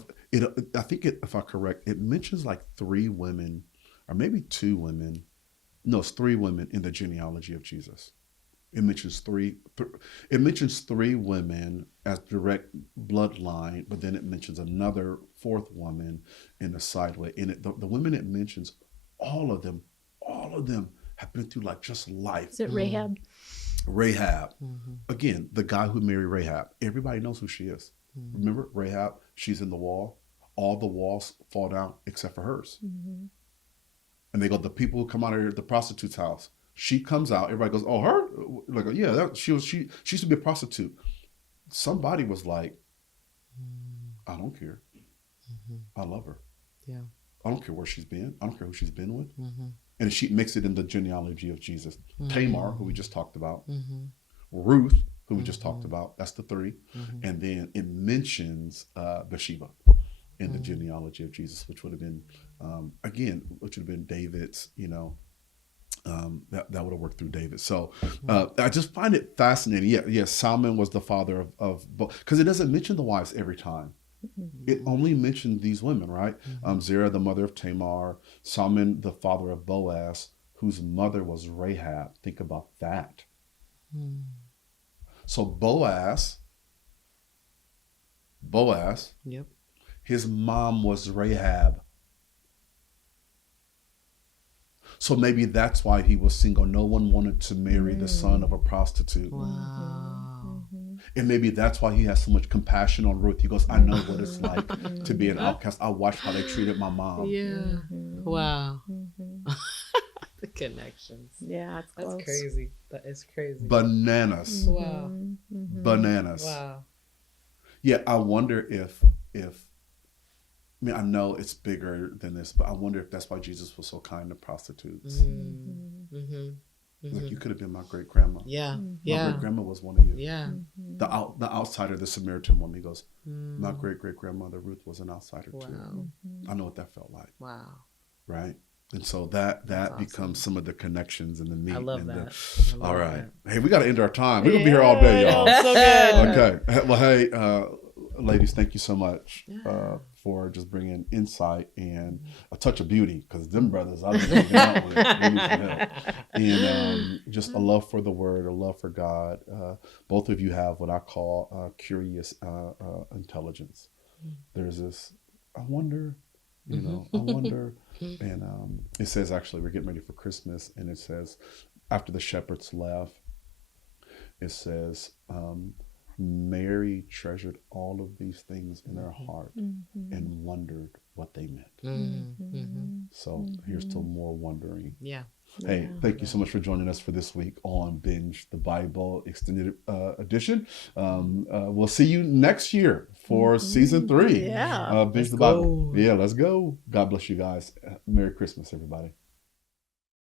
think if I'm correct, it mentions like 3 women or maybe 2 women. No, it's 3 women in the genealogy of Jesus. It mentions three women as direct bloodline, but then it mentions another 4th woman in the sideway. And the women it mentions, all of them have been through like just life. Is it Rahab? Rahab. Mm-hmm. Again, the guy who married Rahab. Everybody knows who she is. Mm-hmm. Remember Rahab? She's in the wall. All the walls fall down except for hers. Mm-hmm. And they go, the people who come out of the prostitute's house. She comes out. Everybody goes, oh, her? Like, yeah, she used to be a prostitute. Somebody was like, I don't care. Mm-hmm. I love her. Yeah. I don't care where she's been. I don't care who she's been with. Mm-hmm. And she makes it in the genealogy of Jesus. Mm-hmm. Tamar, who we just talked about. Mm-hmm. Ruth, who we just Mm-hmm. talked about. That's the 3. Mm-hmm. And then it mentions Bathsheba in the genealogy of Jesus, which would have been, which would have been David's, that would have worked through David. So I just find it fascinating. Yeah, Salmon was the father of both, because it doesn't mention the wives every time. Mm-hmm. It only mentioned these women, right? Zerah, the mother of Tamar, Salmon, the father of Boaz, whose mother was Rahab. Think about that. Mm-hmm. So Boaz, Yep. his mom was Rahab. So maybe that's why he was single. No one wanted to marry the son of a prostitute. Wow. And maybe that's why he has so much compassion on Ruth. He goes, I know what it's like to be an outcast. I watched how they treated my mom. Yeah. Wow. The connections. Yeah, it's close. That's crazy. That is crazy. Bananas. Wow. Bananas. Wow. Yeah, I wonder if I mean, I know it's bigger than this, but I wonder if that's why Jesus was so kind to prostitutes. Mm-hmm. Mm-hmm. Like, you could have been my great grandma. Yeah. My Yeah. great grandma was one of you. Yeah. The outsider, the Samaritan woman. He goes, my great great grandmother Ruth was an outsider too. Wow. I know what that felt like. Wow. Right. And so that awesome. becomes some of the connections and the meat. I love and that. All right. Hey, we got to end our time. We're going to be here all day, y'all. So good. Okay. Well, hey, ladies, thank you so much for just bringing insight and a touch of beauty, because them brothers I've been hanging out with, they need some help. And just a love for the word, a love for God. Both of you have what I call curious intelligence. There's this, I wonder. I wonder. And it says, actually, we're getting ready for Christmas, and it says, after the shepherds left, it says, Mary treasured all of these things in her heart and wondered what they meant. So here's to more wondering. Yeah. Hey, thank you so much for joining us for this week on Binge the Bible Extended Edition. We'll see you next year for season 3. Yeah. Binge the Bible. Yeah, let's go. God bless you guys. Merry Christmas, everybody.